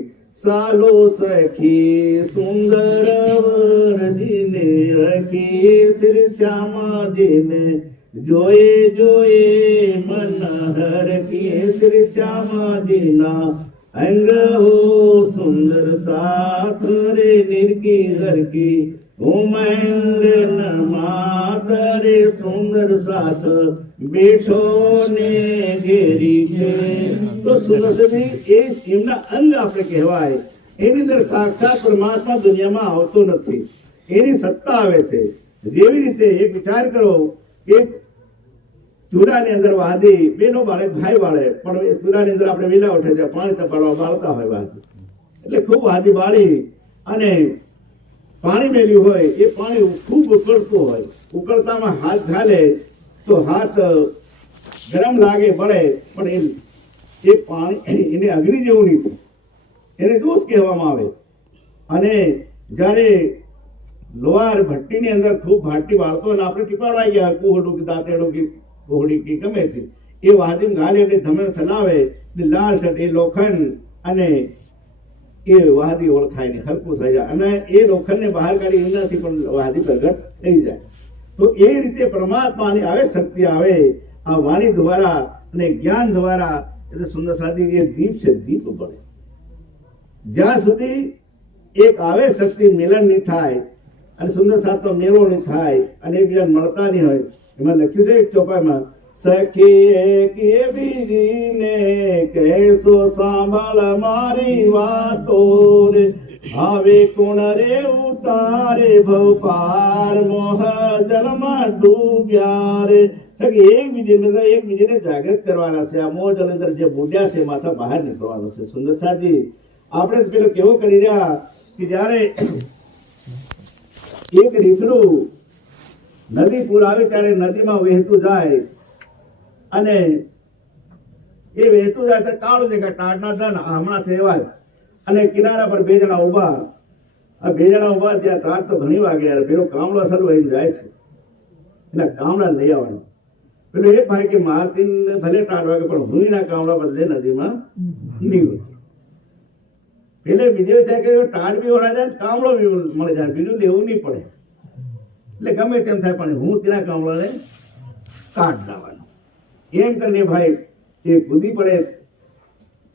સાલો સખી સુંદર વરજીને રખી શ્રી શ્યામાજીને જોયે જોયે મન હરખી શ્રી શ્યામાજીના અંગ હો સુંદર સાથ રે નિરકી હરકી ઉમંગ ન માતરે સુંદર સાથ બેઠો ને ઘેરી છે. તો સુંદર એ એમના અંગ આપણે કહેવાય. એની અંદર સાક્ષાત પરમાત્મા દુનિયામાં આવતો નથી, એની સત્તા આવે છે. જેવી રીતે એક વિચાર કરો કે ચૂલાની અંદર વાદી બેનો બાળે ભાઈ વાળે, પણ એ ચૂલાની અંદર આપણે વેલા ઉઠે છે પાણી તપાડવા બાળતા હોય વાદી, એટલે ખૂબ વાદી બાળી અને પાણી મેલ્યું હોય એ પાણી ખૂબ ઉકળતું હોય. ઉકળતામાં હાથ ઘાલે તો હાથ ગરમ લાગે બળે, પણ એ પાણી એને અગ્નિ જેવું નહીં થાય, એને દોષ કહેવામાં આવે. અને જ્યારે લોહાર ભટ્ટીની અંદર ખૂબ ભાટી વાળતો અને આપણે ટીપાડવાઈ ગયા કુહડું કે દાંતેડું કે કોહડી કે ગમે તે એ વાદીમ ઘાલે એટલે ધમેણ ચલાવે એટલે લાલ શર્ટ એ લોખંડ અને એ વાદી ઓળખાય ને હલકું થઈ જાય અને એ લોખંડને બહાર કાઢી એનાથી પણ વાદી પ્રગટ થઈ જાય. તો એ રીતે પરમાત્માની આવે શક્તિ આવે આ વાણી દ્વારા અને જ્ઞાન દ્વારા. એટલે સુંદર સાદી એ દીપ છે, દીપ બળે જ્યાં સુધી એક આવે શક્તિ મિલન નહીં થાય અને સુંદર સાતનો મેળો નહીં થાય અને એકબીજા મળતા નહીં હોય. એમાં લખ્યું છે એક ચોપાઈમાં સખીએ કે બીજીને કહેશો સાંભળ મારી વાતો રે, હવે કોણ રે ઉતારે ભવ પાર, મોહ જલમાં ડૂબ્યા રે. સખી એકબીજીને જાગૃત કરવાના છે. આ મોહ જલ અંદર જે બુડ્યા છે માથા બહાર નીકળવાનું છે. સુંદર સાથી આપણે પેલો કેવો કરી રહ્યા કે જયારે એક રીછડું નદી પૂર આવે ત્યારે નદીમાં વહેતું જાય અને એ વહેતું જાય ત્યારે કાળું દેખાય, ટાળના ધન હમણાં સેવા અને કિનારા પર બે જણા ઉભા. આ બે જણા ઉભા ત્યાં ટાળ તો ઘણી વાગે યાર પેલો કામળો અસર વહીને જાય છે, એના કામળા લઈ આવવાનો. પેલો એક ભાઈ કે મારતીન ભલે ટાળ વાગે પણ હું એના કામળા બદલે નદીમાં નહીં. પેલે બીજે છે કે ટાળ બી ઓળા જાય કામળો બી મળે જાય, બીજું લેવું નહીં પડે. એટલે ગમે તેમ થાય પણ હું તેના કામળાને કાઢ લાવવાનો એમ કરીને ભાઈ એ કૂદી પડે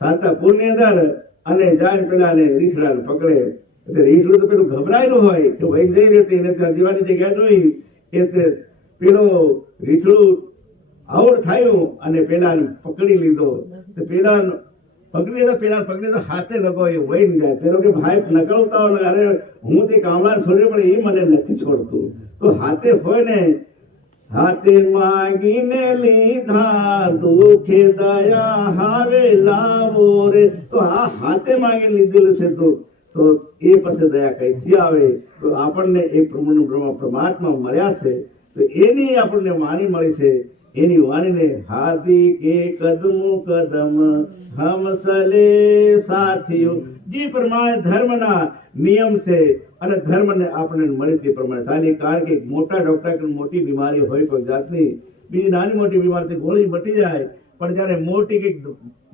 શાંતાપુરની અંદર અને જાય પેલા ને રીછડાને પકડે. એટલે રીછડું તો પેલું ગભરાયેલું હોય કે વહી જઈ રહ્યું એને ત્યાં દીવાની જગ્યા જોઈ એટલે પેલો રીછડું આવડ થયું અને પેલા પકડી લીધો. પેલા પકડી તો હાથે લગાવ્યો વહી જાય. પેલો કે ભાઈ નકળતા હોય અરે હું તે કામલા છોડ્યો પણ એ મને નથી છોડતું. તો હાથે હોય ને હાથે માંગીને લીધા દુખે દયા હવે લાવો રે. તો આ હાથે માંગી લીધેલું છે તો એ પછી દયા કઈથી આવે? તો આપણને એ પરમાત્મા મળ્યા છે તો એની આપણને વાણી મળી છે. એની વાણીને હાથી કે કદમ કદમ હમ ચલે સાથીઓ, જે પ્રમાણે ધર્મના નિયમ છે અને ધર્મને આપણને મળે તે પ્રમાણે ચાલી. કારણ કે મોટા ડોક્ટર મોટી બીમારી હોય કોઈ જાતની, બીજી નાની મોટી બીમારીથી ગોળી મટી જાય, પણ જયારે મોટી કંઈક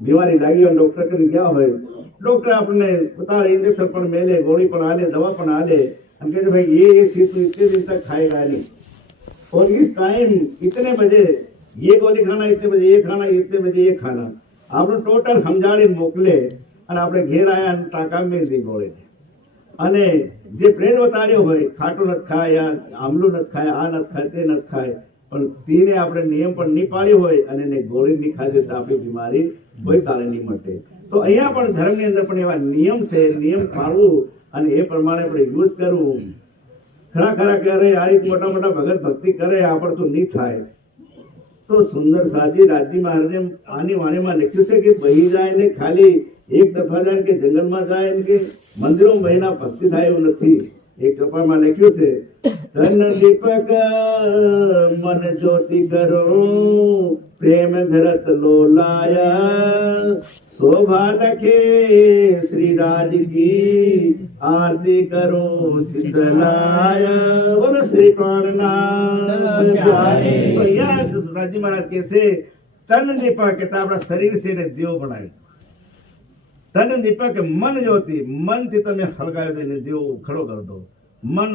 બીમારી લાગી હોય ડોક્ટર કરી ગયા હોય, ડોક્ટર આપણને બતાડે, ઇન્જેક્શન પણ મેલે, ગોળી પણ આલે, દવા પણ આલે અને કહે ભાઈ ये चीज तो इतने दिन तक खाएगा नहीं और इस टाइम इतने बजे ये गोली खाना, इतने बजे ये खाना, इतने बजे ये खाना. આપણું ટોટલ સમજાડીને મોકલે અને આપણે ઘેર આવ્યા અને ટાંકા મેળ દી ગોળીને. અને જે પ્રેમ બતાડ્યો હોય ખાટું નથી ખાય, આમલું નથી ખાય, આ નથી ખાય, તે નથી ખાય, પણ તેને આપણે નિયમ પણ નહીં પાડ્યો હોય અને એને ગોળી નહીં ખાધી તો આપણી બીમારી કોઈ કાળે નહીં મટે. તો અહીંયા પણ ધર્મની અંદર પણ એવા નિયમ છે, નિયમ પાળવું અને એ પ્રમાણે આપણે યુઝ કરવું. ખરા ખરા કરે આ રીતે મોટા મોટા ભગત ભક્તિ કરે આપણે તો નહીં થાય. તો સુંદર સાજી રાજજી મહારાજે આની વાણીમાં લખ્યું છે કે બહી જાય ને ખાલી એક દફા જાય કે જંગલમાં જાય કે મંદિરોમાં બહીના ભક્તિ થાય એવું નથી. એક કપાળમાં લખ્યું છે ધન દીપક મન જ્યોતિ કરો પ્રેમ ધરત લોલાયા, શોભા લખે શ્રી રાજ કી આરતી કરો સિદ્ધલાયા. બોલો શ્રી પ્રાણનાથ રાજી મહારાજ કે છે તન દીપક એટલે આપણા શરીર છે ને દેવ બનાવ્યું. તન દીપક મન જ્યોતિ, મનથી તમે હળગાવ્યો તો એને દેવ ખડો કરી દો. મન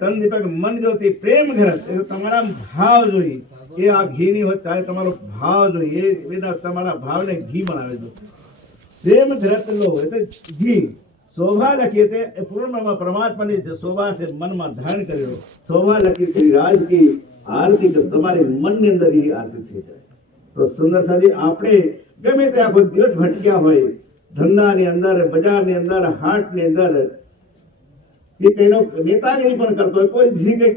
તન દીપક મન જ્યોતિ પ્રેમ ઘરત એટલે તમારા ભાવ જોઈ, એ આ ઘી ની હોય ચાલે તમારો ભાવ જોઈએ, એના તમારા ભાવને ઘી બનાવે દો. પ્રેમ ઘરત લો એટલે ઘી. શોભા લખી તે પૂર્ણમાં પરમાત્માની શોભા છે મનમાં ધારણ કરેલો. શોભા લખી શ્રી રાજ કી આરતી તો તમારી મનની અંદર એ આરતી થઈ જાય. તો સુંદર સાજી આપણે ગમે તે આખો દિવસ ભટક્યા હોય, ધંધાની અંદર, બજારની અંદર, હાટની અંદર, એ કઈનો નેતાગીરી પણ કરતો હોય, કોઈ જે કંઈક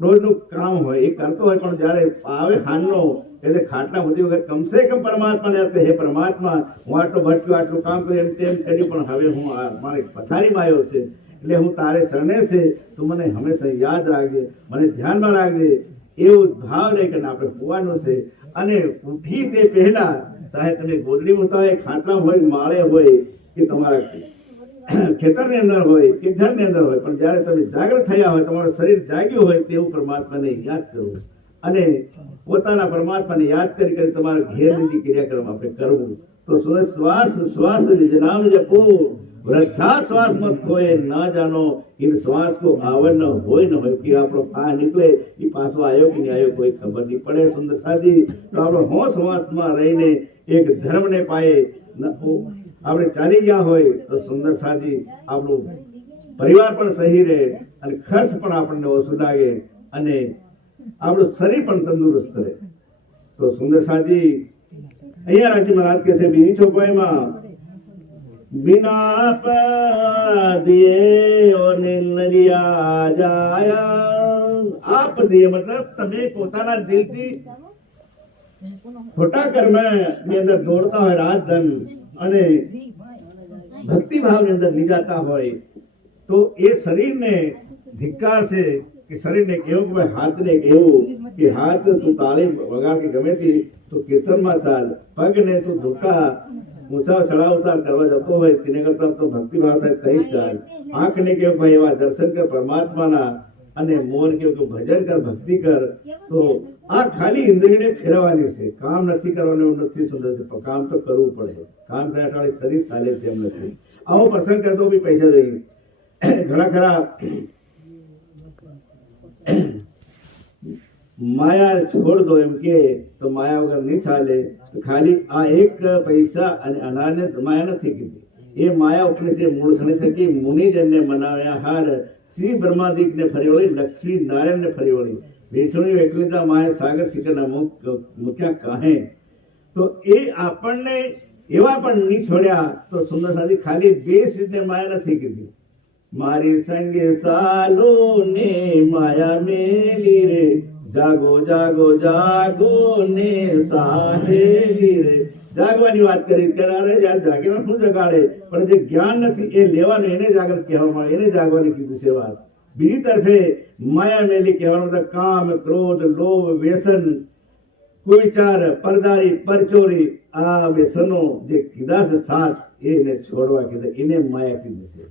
રોજનું કામ હોય એ કરતો હોય, પણ જયારે આવે હાનનો એટલે ખાટલા બધી વખત કમસે કમ પરમાત્માને હે પરમાત્મા હું આટલું ભટક્યો, આટલું કામ કર્યું, એમ તેમ કર્યું, પણ હવે હું મારી પથારીમાં આવ્યો છે એટલે હું તારે શરણે છે, તું મને હંમેશા યાદ રાખજે, મને ધ્યાનમાં રાખજે. એવું ભાવ રહે કે આપણે હોવાનું છે. અને ઉઠી તે પહેલા ચાહે તમે ગોદડી મૂકતા હોય, ખાટલા હોય, માળે હોય કે તમારા ખેતરની અંદર હોય કે ઘરની અંદર હોય, પણ જયારે તમે જાગૃત થયા હોય, તમારું શરીર જાગ્યું હોય તેવું પરમાત્માને યાદ કરવું અને પોતાના પરમાત્માને યાદ કરી તમારા ઘેરની ક્રિયાક્રમ આપણે કરવું. તો શ્વાસ શ્વાસ નામ જપો વૃદ્ધા શ્વાસ મત ખોએ ના જાનો इन श्वास को आवर न हो न हो कि આપણો આ નીકળે એ પાછો આવ્યો કે નહીં આવ્યો કોઈ ખબર નહીં પડે. સુંદર સાજી તો આપણો હોશ શ્વાસમાં રહીને એક ધર્મને પાયે આપણે ચાલી ગયા હોય તો સુંદર સાજી આપણું પરિવાર પણ સહી રહે અને ખર્ચ પણ આપણને ઓછું લાગે અને આપણું શરીર પણ તંદુરસ્ત રહે. તો સુંદર સાજી અહીંયા રાજ્ય મહારાજ કહે છે બીજી ચોપાઈમાં बिना दिए और नरिया जाया आप दिए मतलब તમે પોતાના દિલથી ખોટા કર્મ ની અંદર દોડતા હોય રાત ધન અને ભક્તિ ભાવની અંદર લીજાતા હોય તો એ શરીરને ધિક્કાર છે કે શરીરને કેવું કે હાથને કેવું કે હાથ તું તાળી વગાડ કે ગમે તે તો કીર્તનમાં ચાલ પગને તું ધોકા ઊંચા ચડાવ ઉતાર કરવા જતો હોય તેને કરતા તો ભક્તિ ભાવ થાય તઈ ચાલ આંખને કેવું ભાઈ એવા દર્શન કર પરમાત્માના અને મોન કેવું કે ભજન કર ભક્તિ કર તો આ ખાલી ઇન્દ્રિયને ફેરવવાની છે કામ નથી કરવાનું નથી સુંદર કામ તો કરવું પડે કામ કર્યા અટાળી શરીર ચાલે તેમ નથી આવો પ્રસંગ કરતો બી પૈસા જોઈએ ઘણા ખરા માયા છોડ દો એમ કે તો માયા વગર નહીં ચાલે તો ખાલી આ એક પૈસા અને અનાજને માયા નથી કીધી એ માયા ઉપને છે મૂળ સણી થકી મુનિજનને મનાવ્યા હાર શ્રી બ્રહ્માદિકને ફરી વળી લક્ષ્મી નારાયણને ફરી વળી વેસણી એકલીતા માયા સાગર શિખરના મૂક્યા કાહે તો એ આપણને એવા પણ નહીં છોડ્યા તો સુંદર સાથી ખાલી બે સિદ્ધને માયા નથી કીધી મારી સંગે સાલો ને માયા મેલી રે જાગો જાગો જાગો ને સાહેલી રે જાગવાની વાત કરી ત્યારે જાગીને શું જગાડે પણ જે જ્ઞાન નથી એ લેવાનું એને જાગૃત કહેવામાં એને જાગવાની કીધું છે વાત બીજી તરફે માયા મેલી કહેવાનું કામ ક્રોધ લોભ વ્યસન કુવિચાર પરદારી પરચોરી આ વ્યસનો જે કીધા છે સાત એને છોડવા કીધા એને માયા કીધું છે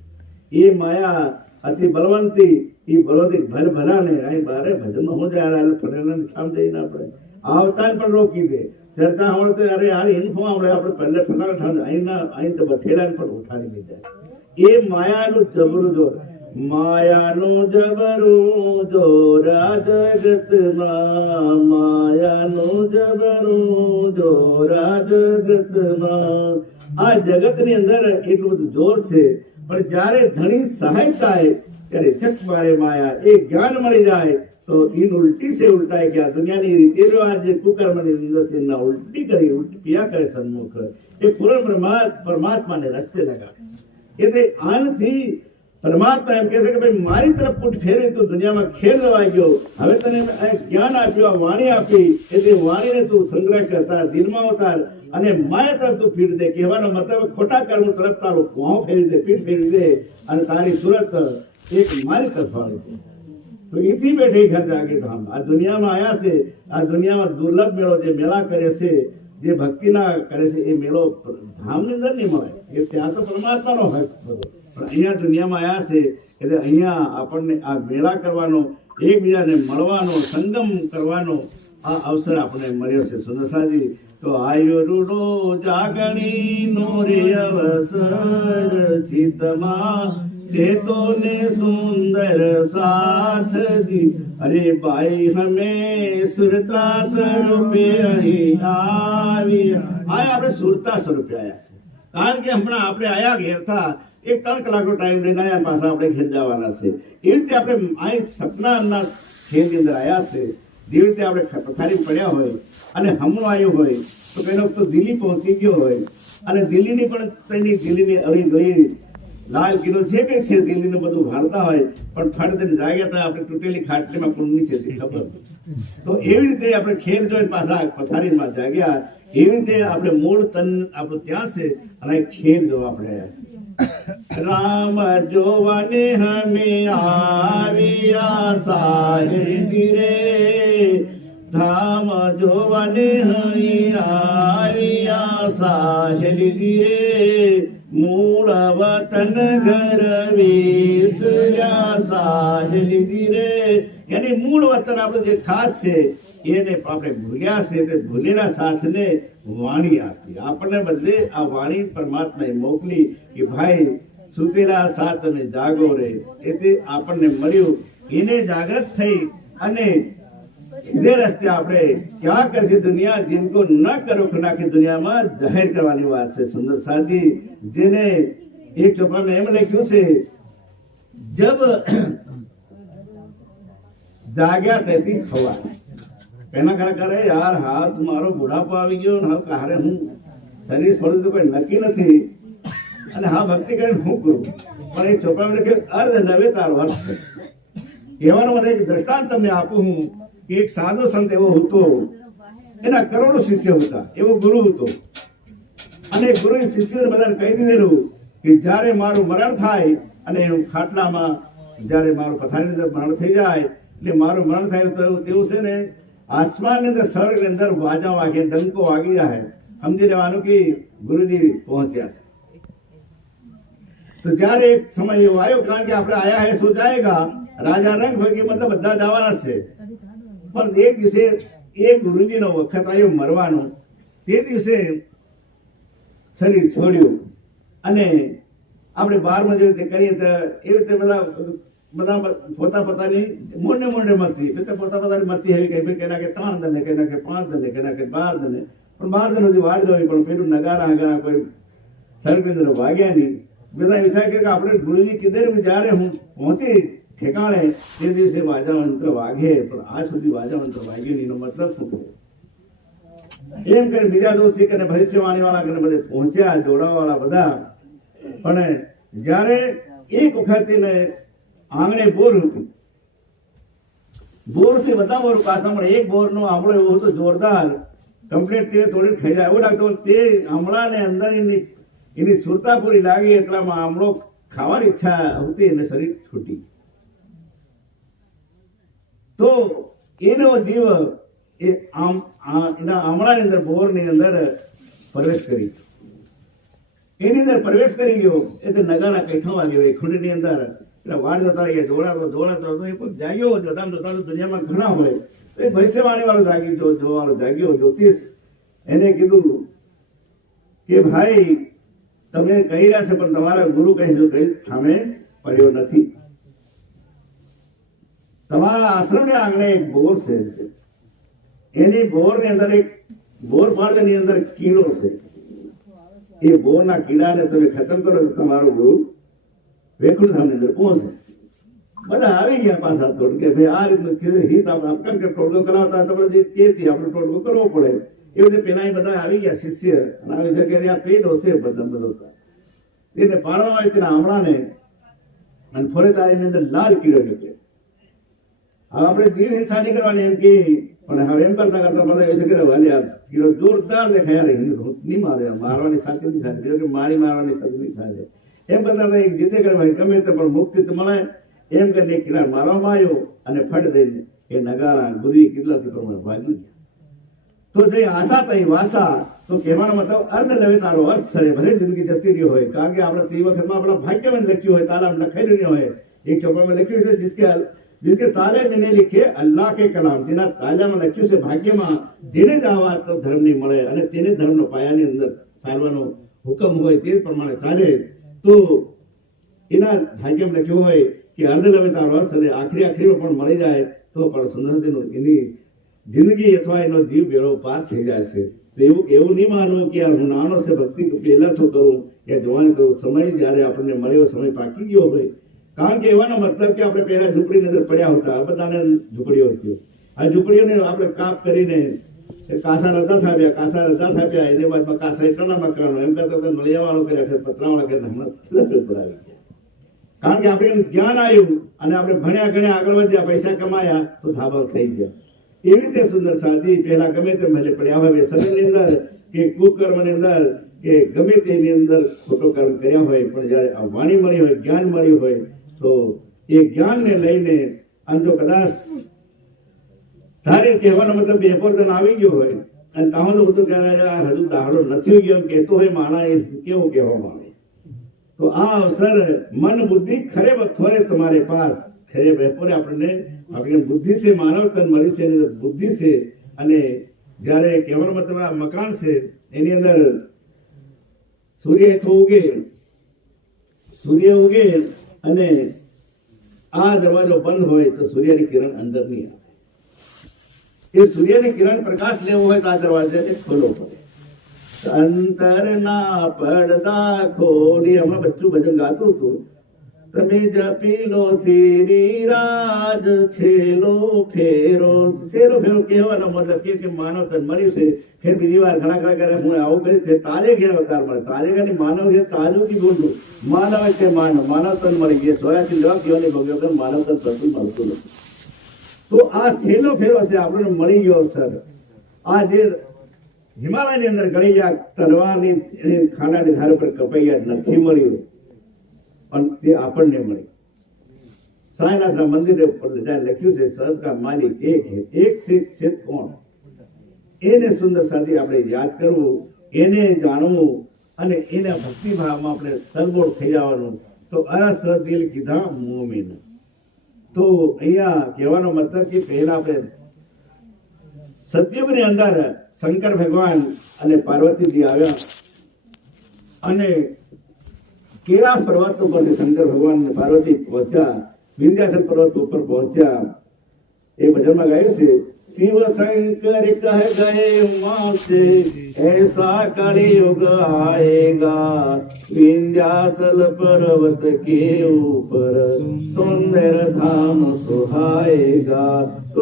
એ માયા અતિ બલવંતી એ બળવંતી ભર ભરાને અહીં બારે ભજનમાં હું જાય ફરેલા સામ જઈને આપણે આવતા પણ રોકી દે ચર્ચા સાંભળતે અરે યાર ઇન્ફો આપણે આપણે પહેલે ફલાણા ઠામ અહીંના અહીં તો બઠેલા પણ ઉઠાડી દીધા એ માયાનું જબરું જોર માયાનું જબરું જોર જગતમાં માયાનું જબરું જોર જગતમાં આ જગતની અંદર એટલું બધું જોર છે પણ જ્યારે ધણી સહાય થાય ત્યારે ચક મારે માયા એ જ્ઞાન મળી જાય તો इन उल्टी से उल्टा है क्या दुनियाની રીતિ રિવાજ જે કુકર્મની અંદરથી ના ઉલ્ટી કરી ઉલ્ટી પિયા કરે સન્મુખ એ પૂર્ણ પરમાત્માને રસ્તે લગાડે એટલે આનથી પરમાત્મા એમ કહે છે કે ભાઈ મારી તરફ પૂઠ ફેરવી તો દુનિયામાં ખેલ રવાઈ ગયો હવે તને જ્ઞાન આપ્યું આ વાણી આપી એટલે વાણીને તું સંગ્રહ કરતા દિલમાં ઉતાર અને માયા તરફ તું ફીર દે કહેવાનો મતલબ ખોટા કર્મ તરફ તારું કોં ફેરવી દે પીઠ ફેરવી દે અને તારી સુરત એક મારી તરફ વાળી દે તો એથી બેઠે ઘર જાગે ધામ આ દુનિયામાં આવ્યા છે આ દુનિયામાં દુર્લભ મેળો જે મેળા કરે છે જે ભક્તિના કરે છે એ મેળો ધામની અંદર નહીં મળે એ ત્યાં તો પરમાત્માનો હક બધો પણ અહીંયા દુનિયામાં આવ્યા છે એટલે અહીંયા આપણને આ મેળા કરવાનો એકબીજાને મળવાનો સંગમ કરવાનો આ અવસર આપણે મળ્યો છે સુંદરસાજી તો આયો રૂડો જાગણી નો રે અવસર ચિતમાં चेतो ने सुंदर साथ दी अरे भाई हमें सुरता स्वरूपे આપણે સુરતા સ્વરૂપે આયા છે કારણ કે હમણાં આપણે આયા ઘેર હતા 1-3 કલાકનો ટાઈમ લઈને આયા પાછા આપણે ઘેર જવાના છે એ રીતે આપણે આ સપનાના ખેલની અંદર આયા છે જે રીતે આપણે પથારી પડ્યા હોય અને હમણાં આવ્યું હોય તો પેલો તો દિલ્હી પહોંચી ગયો હોય અને દિલ્હીની પણ તેની દિલ્હીની અળી ગળી લાલ કિલો જે કંઈક છે દિલ્હીનું બધું ભારતા હોય પણ ફાટ દઈને જાગ્યા હતા આપણે તૂટેલી ખાટલીમાં કુંડની છે ખબર તો એવી રીતે આપણે ખેલ જોઈને પાછા પથારીમાં જાગ્યા એવી રીતે આપણે મૂળ તન આપણું ત્યાં છે અને ખેલ જોવા આપણે આવ્યા રામ જોવાને હમે આવ્યા સાહેબી રે ધામ જોવાને આવ્યા સાહેબી રે મૂળ વતન ઘર વિસર્યા સાહેલી રે એની મૂળ વતન આપણે જે ખાસ છે એને આપણે ભૂલ્યા છે તે ભૂલેલા સાથને વાણી આપી આપણને બદલે આ વાણી પરમાત્માએ મોકલી કે ભાઈ સુતેલા સાથ અને જાગો રે એટલે આપણને મળ્યું એને જાગૃત થઈ અને સીધે રસ્તે આપણે ક્યાં કરશે દુનિયા जिनको न करो नाखी દુનિયામાં જાહેર કરવાની વાત છે સુંદર સાથી જેને એક ચોપામાં એમ લખ્યું છે જબ જાગ્યા તેથી ખવા પહેલા ખરા કરે યાર હાથ મારો બુઢાપો આવી ગયો ને હવે કારે હું શરીર છોડું તો કોઈ નક્કી નથી અને હા ભક્તિ કરીને હું કરું પણ એક છોકરાને કે અર્ધ નવે તારો અર્થ છે કહેવાનો મને એક દ્રષ્ટાંત તમને આપું હું કે એક સાધુ સંત એવો હતો એના કરોડો શિષ્ય હતા એવો ગુરુ હતો અને ગુરુ શિષ્યોને બધાને કહી દીધેલું કે જ્યારે મારું મરણ થાય અને ખાટલામાં જ્યારે મારું પથારીની અંદર મરણ થઈ જાય એટલે મારું મરણ થાય તો તેવું છે ને આસમાનની અંદર સ્વર્ગની અંદર વાજા વાગે ડંકો વાગી જાય સમજી લેવાનું કે ગુરુજી પહોંચ્યા છે તો જ્યારે એક સમય એવો આવ્યો કારણ કે આપણે આયા હે સો જાયેગા રાજા રંગ ભોગે મતલબ બધા જવાના છે પણ એક દિવસે એ ગુરુજીનો વખત આવ્યો મરવાનો તે દિવસે શરીર છોડ્યું અને આપણે બહારમાં જેવી રીતે કરીએ તો એવી રીતે બધા પોતાની મોંડે મતથી પોતાની મતથી એવી કઈ કેના કે 3 દને કેના કે 5 દને કેના કે 12 દને પણ 12 દન સુધી વાળી દો પણ પેલું નગારા હગારા કોઈ સર્વેન્દ્ર વાગ્યા નહીં બધા વિચાર કે આપણે ગુરુજી કીધેલું જ્યારે હું પહોંચી ઠેકાણે તે દિવસે વાજા મંત્ર વાગે પણ આજ સુધી વાજા મંત્ર વાગ્યો નહીં એનો મતલબ શું એમ કરીને બીજા દોષિક અને ભવિષ્યવાણી વાળા કરીને બધે પહોંચ્યા જોડાવા વાળા બધા પણ જ્યારે એક વખત એને આંગણે બોર હતું બોરથી બધા બોર પાછા મળે એક બોરનો આંબળો એવો હતો જોરદાર કમ્પ્લીટ તે તોડીને ખાઈ જાય એવું લાગતું તે આંબળાને અંદર એની સુરતા પૂરી લાગી એટલામાં આંબળો ખાવાની ઈચ્છા હતી અને શરીર છૂટી તો એનો જીવ એ એના આમળાની અંદર બોરની અંદર પ્રવેશ કરી એની અંદર પ્રવેશ કરી ગયો એટલે નગારા કૈઠા વાગ્યો એ ખૂંડીની અંદર એટલે વાડ જતા રહ્યા જોડાતો એ પણ જાગ્યો જોતા દુનિયામાં ઘણા હોય તો એ ભવિષ્યવાણી વાળો જોવાળો જાગ્યો જ્યોતિષ એને કીધું કે ભાઈ તમે કહી રહ્યા છે પણ તમારા ગુરુ કહીશું કઈ સામે પડ્યો નથી તમારા આશ્રમના આંગણે એક બોર છે એની બોરની અંદર એક બોર પાડની અંદર કીડો છે એ બોરના કીડાને તમે ખતમ કરો તો તમારો ગુરુ વેખુડ ધામની અંદર પહોંચે બધા આવી ગયા પાછા તોડ કે ભાઈ આ રીતનું હિત આપણે ટોળકો કરાવતા આપણે કેથી આપણે ટોળકો કરવો પડે એ રીતે પેલા બધા આવી ગયા શિષ્ય અને આવી છે કે આ પેટ હશે બધો એને પાડવામાં આવી તેના આમળાને અને ફોરે તારીની અંદર લાલ કીડો નીકળે હવે આપણે જીવ હિંસા નહીં કરવાની એમ કે પણ હવે એમ કરતા બધા એવું છે કે કીડો જોરદાર દેખાય નહીં મારવાની સાથે નહીં થાય કે મારવાની સાથે નહીં થાય એમ કરતા એક જીતે કરે ભાઈ ગમે તે પણ મુક્તિ તો મળે એમ કરીને કીડા મારવામાં આવ્યો અને ફટ દઈને એ નગારા ગુરી કેટલાથી પ્રમાણે ભાગી ગયા તો જે આશા થઈ વાસા તો કહેવાનો મતલબ અર્ધ લવે તારો અર્થ છે ભલે જિંદગી જતી રહી હોય કારણ કે આપણે તે વખતમાં આપણા ભાગ્યમાં લખ્યું હોય તાલામ લખાઈ નહીં હોય એક ચોપડામાં લખ્યું છે जिसके ताले में नहीं लिखे अल्लाह के कलाम જેના તાલામાં લખ્યું છે ભાગ્યમાં જેને જ આ વાત ધર્મની મળે અને તેને ધર્મનો પાયાની અંદર ચાલવાનો હુકમ હોય તે પ્રમાણે ચાલે તો એના ભાગ્યમાં લખ્યું હોય કે અર્ધ લવે તારો અર્થ છે આખરીમાં પણ મળી જાય તો પણ સુંદરતીનું એની જિંદગી અથવા એનો જીવ બેડો પાર થઈ જાય છે તો એવું નહીં માનવું કે હું નાનો છે ભક્તિ પહેલા તો કરું યા જોવાની કરું સમય જ્યારે આપણને મળ્યો સમય પાકી ગયો હોય કારણ કે એવાનો મતલબ કે આપણે પહેલા ઝૂંપડીની અંદર પડ્યા હતા બધાને ઝૂંપડીઓ હતી આ ઝૂંપડીઓને આપણે કાપ કરીને કાસા રદા થાપ્યા એની બાદમાં કાસા એટલા મકાનો એમ કરતા નળિયાવાળો કર્યા છે પતરાવાળા કર્યા હમણાં પડાવી ગયા કારણ કે આપણે જ્ઞાન આવ્યું અને આપણે ભણ્યા ગણ્યા આગળ વધ્યા પૈસા કમાયા તો ધાબા થઈ ગયા એવી રીતે સુંદર સાદી પહેલા ગમે તે ભલે પડ્યા હોય શરીરની અંદર કે કુકર્મની અંદર કે ગમે તેની અંદર ખોટો કર્મ કર્યા હોય પણ જયારે આ વાણી મળી હોય જ્ઞાન મળ્યું હોય તો એ જ્ઞાનને લઈને અને જો કદાચ તારી કહેવાનો મતલબ બેપરદન આવી ગયો હોય અને તાહો તો બધું હજુ દાડો નથી ગયો એમ કહેતો હોય માણા એ કેવું કહેવા માંગે તો આ અવસર મન બુદ્ધિ ખરે બખોરે તમારે પાસ ખરે બપોરે આપણે બુદ્ધિ છે માનવ તન મળ્યું છે એની બુદ્ધિ છે અને જ્યારે કહેવાનો મતલબ આ મકાન છે એની અંદર સૂર્ય ઉગે અને આ દરવાજો બંધ હોય તો સૂર્યની કિરણ અંદર નહીં આવે એ સૂર્યની કિરણ પ્રકાશ લેવો હોય તો આ દરવાજાને ખોલવો પડે અંતરના પડદા ખોલી હમણાં બચ્ચું ભજન ગાતું હતું તમે જપી લો શ્રી રાજ છેલ્લો ફેરો કહેવાનો મતલબ કે માનવ તન મળ્યું છે. ફેર બીજી વાર ઘણા કરે હું આવું કહી તારે ઘેર અવતાર મળે તારે ઘરની માનવ ઘેર તાજું કી બોલતું માનવ એટલે માનવ તન મળી ગયા 84 લાખ યોની ભોગવ્યો માનવ તન થતું મળતું નથી. તો આ છેલ્લો ફેરો છે આપણને મળી ગયો સર. આ જે હિમાલયની અંદર ગળી ગયા તલવારની ખાનાની ધાર પર કપાઈ ગયા નથી મળ્યું પણ તે આપણને મળી. સાંઈનાથના મંદિર ઉપર લખ્યું છે સબકા માલિક એક છે કોણ. એને સુંદર સાથી આપણે યાદ કરવું, એને જાણવું અને એના ભક્તિભાવમાં આપણે તરબોળ થઈ જવાનું. તો અરસ દિલ કીધા મોમીન. તો અહીંયા કહેવાનો મતલબ કે પહેલા આપણે સતયુગની અંદર શંકર ભગવાન અને પાર્વતીજી આવ્યા અને કૈલાસ પર્વત ઉપર શંકર ભગવાન અને પાર્વતી પહોંચ્યા, વિંધ્યાચલ પર્વત ઉપર પહોંચ્યા. એ ભજનમાં ગાયું છે शिव शंकर कह गए उमा से ऐसा कलयुग आएगा विंध्याचल पर्वत के ऊपर सुंदर धाम सुहाएगा. तो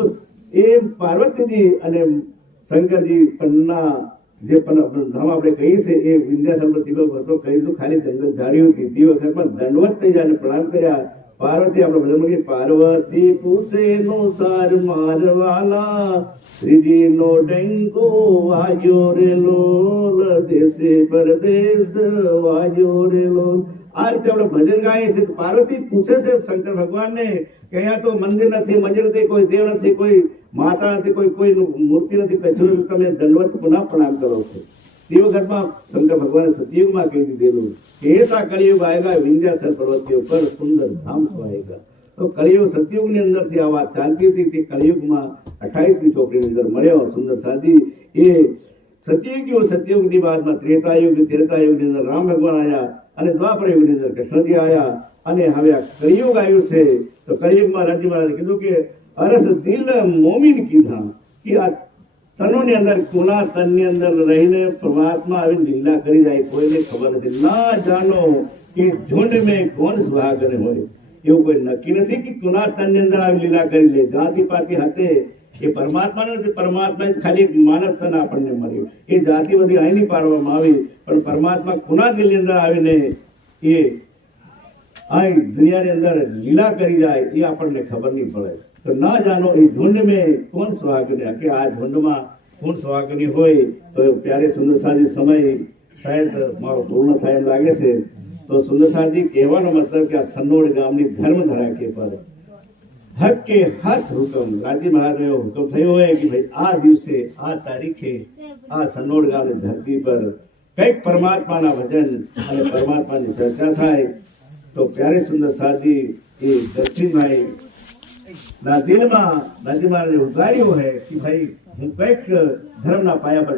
એ પાર્વતીજી અને શંકરજી પન્ના જે ધામ આપણે કહીએ છે એ વિંધ્યાચલ પર હતો કહીશું ખાલી જંગલ ઝાડ્યું હતી. તે વખતમાં દંડવત થઈ જાય પ્રણામ કર્યા. પાર્વતી આપણે બધા પાર્વતી પૂછે નો સાર મારવાલા શ્રીજી નો ડંકો વાગ્યો રે લોલ દેશે પરદેશ વાગ્યો રે લોલ. આ રીતે આપણે ભજન ગાઈએ છીએ. પાર્વતી પૂછે છે શંકર ભગવાનને કે અહીંયા તો મંદિર નથી, મંદિર નથી, કોઈ દેવ નથી, કોઈ માતા નથી, કોઈ મૂર્તિ નથી, કશું નથી, તમે દંડવત પુનઃ પ્રણામ કરો છો. તે વખતમાં શંકર ભગવાને સતયુગમાં કહી દીધેલું કે એસા કળિયુગ આएगा વિંધ્યાચલ પર્વત કે ઉપર સુંદર ધામ સુહાएगा. તો કળિયુગ સતયુગની અંદરથી આ વાત ચાલતી હતી. તે કળિયુગમાં 28મી છોકરીની અંદર મળ્યો સુંદર સાધી. એ સતયુગની બાદમાં ત્રેતાયુગની અંદર રામ ભગવાન આવ્યા અને દ્વાપર યુગની અંદર કૃષ્ણજી આવ્યા અને હવે આ કળિયુગ આવ્યું છે. તો કળિયુગમાં રાજી મહારાજે કીધું કે અરસ દિલ મોમીન કીધા કે આ તનોની અંદર કોના તનની અંદર રહીને પરમાત્મા આવી લીલા કરી જાય કોઈને ખબર નથી. ના જાણો કે ઝુંડ મેં કોણ સુહાગન હોય. એવું કોઈ નક્કી નથી કે કોના તનની અંદર આવી લીલા કરી લે. જાતિ પાતિ હાથે એ પરમાત્મા નથી. પરમાત્મા ખાલી એક માનવ તન આપણને મળ્યું. એ જાતિ બધી અહીંની પાડવામાં આવી પણ પરમાત્મા કોના દિલની અંદર આવીને એ અહીં દુનિયાની અંદર લીલા કરી જાય એ આપણને ખબર નહીં પડે. તો ના જાણો એ ઝુંડ મેં કોણ સુહાગની કે આ ઝુંડમાં કોણ સુહાગની હોય. તો ત્યારે સુંદરસાજી સમય શાયદ મારો પૂર્ણ થાય એમ લાગે છે. તો સુંદરસાજી કહેવાનો મતલબ કે આ સન્નોડ ગામની ધર્મધરા કે પર હક કે હાથ હુકમ રાજી મહારાજનો એવો હુકમ થયો હોય કે ભાઈ આ દિવસે આ તારીખે આ સન્નોડ ગામની ધરતી પર કંઈક પરમાત્માના ભજન અને પરમાત્માની ચર્ચા થાય. તો પ્યારે સુંદરસાજી એ દક્ષિણભાઈ ના દિલમાં રાજી મહારાજે ઉગાડ્યું હોય કે ભાઈ હું કંઈક ધર્મના પાયા પર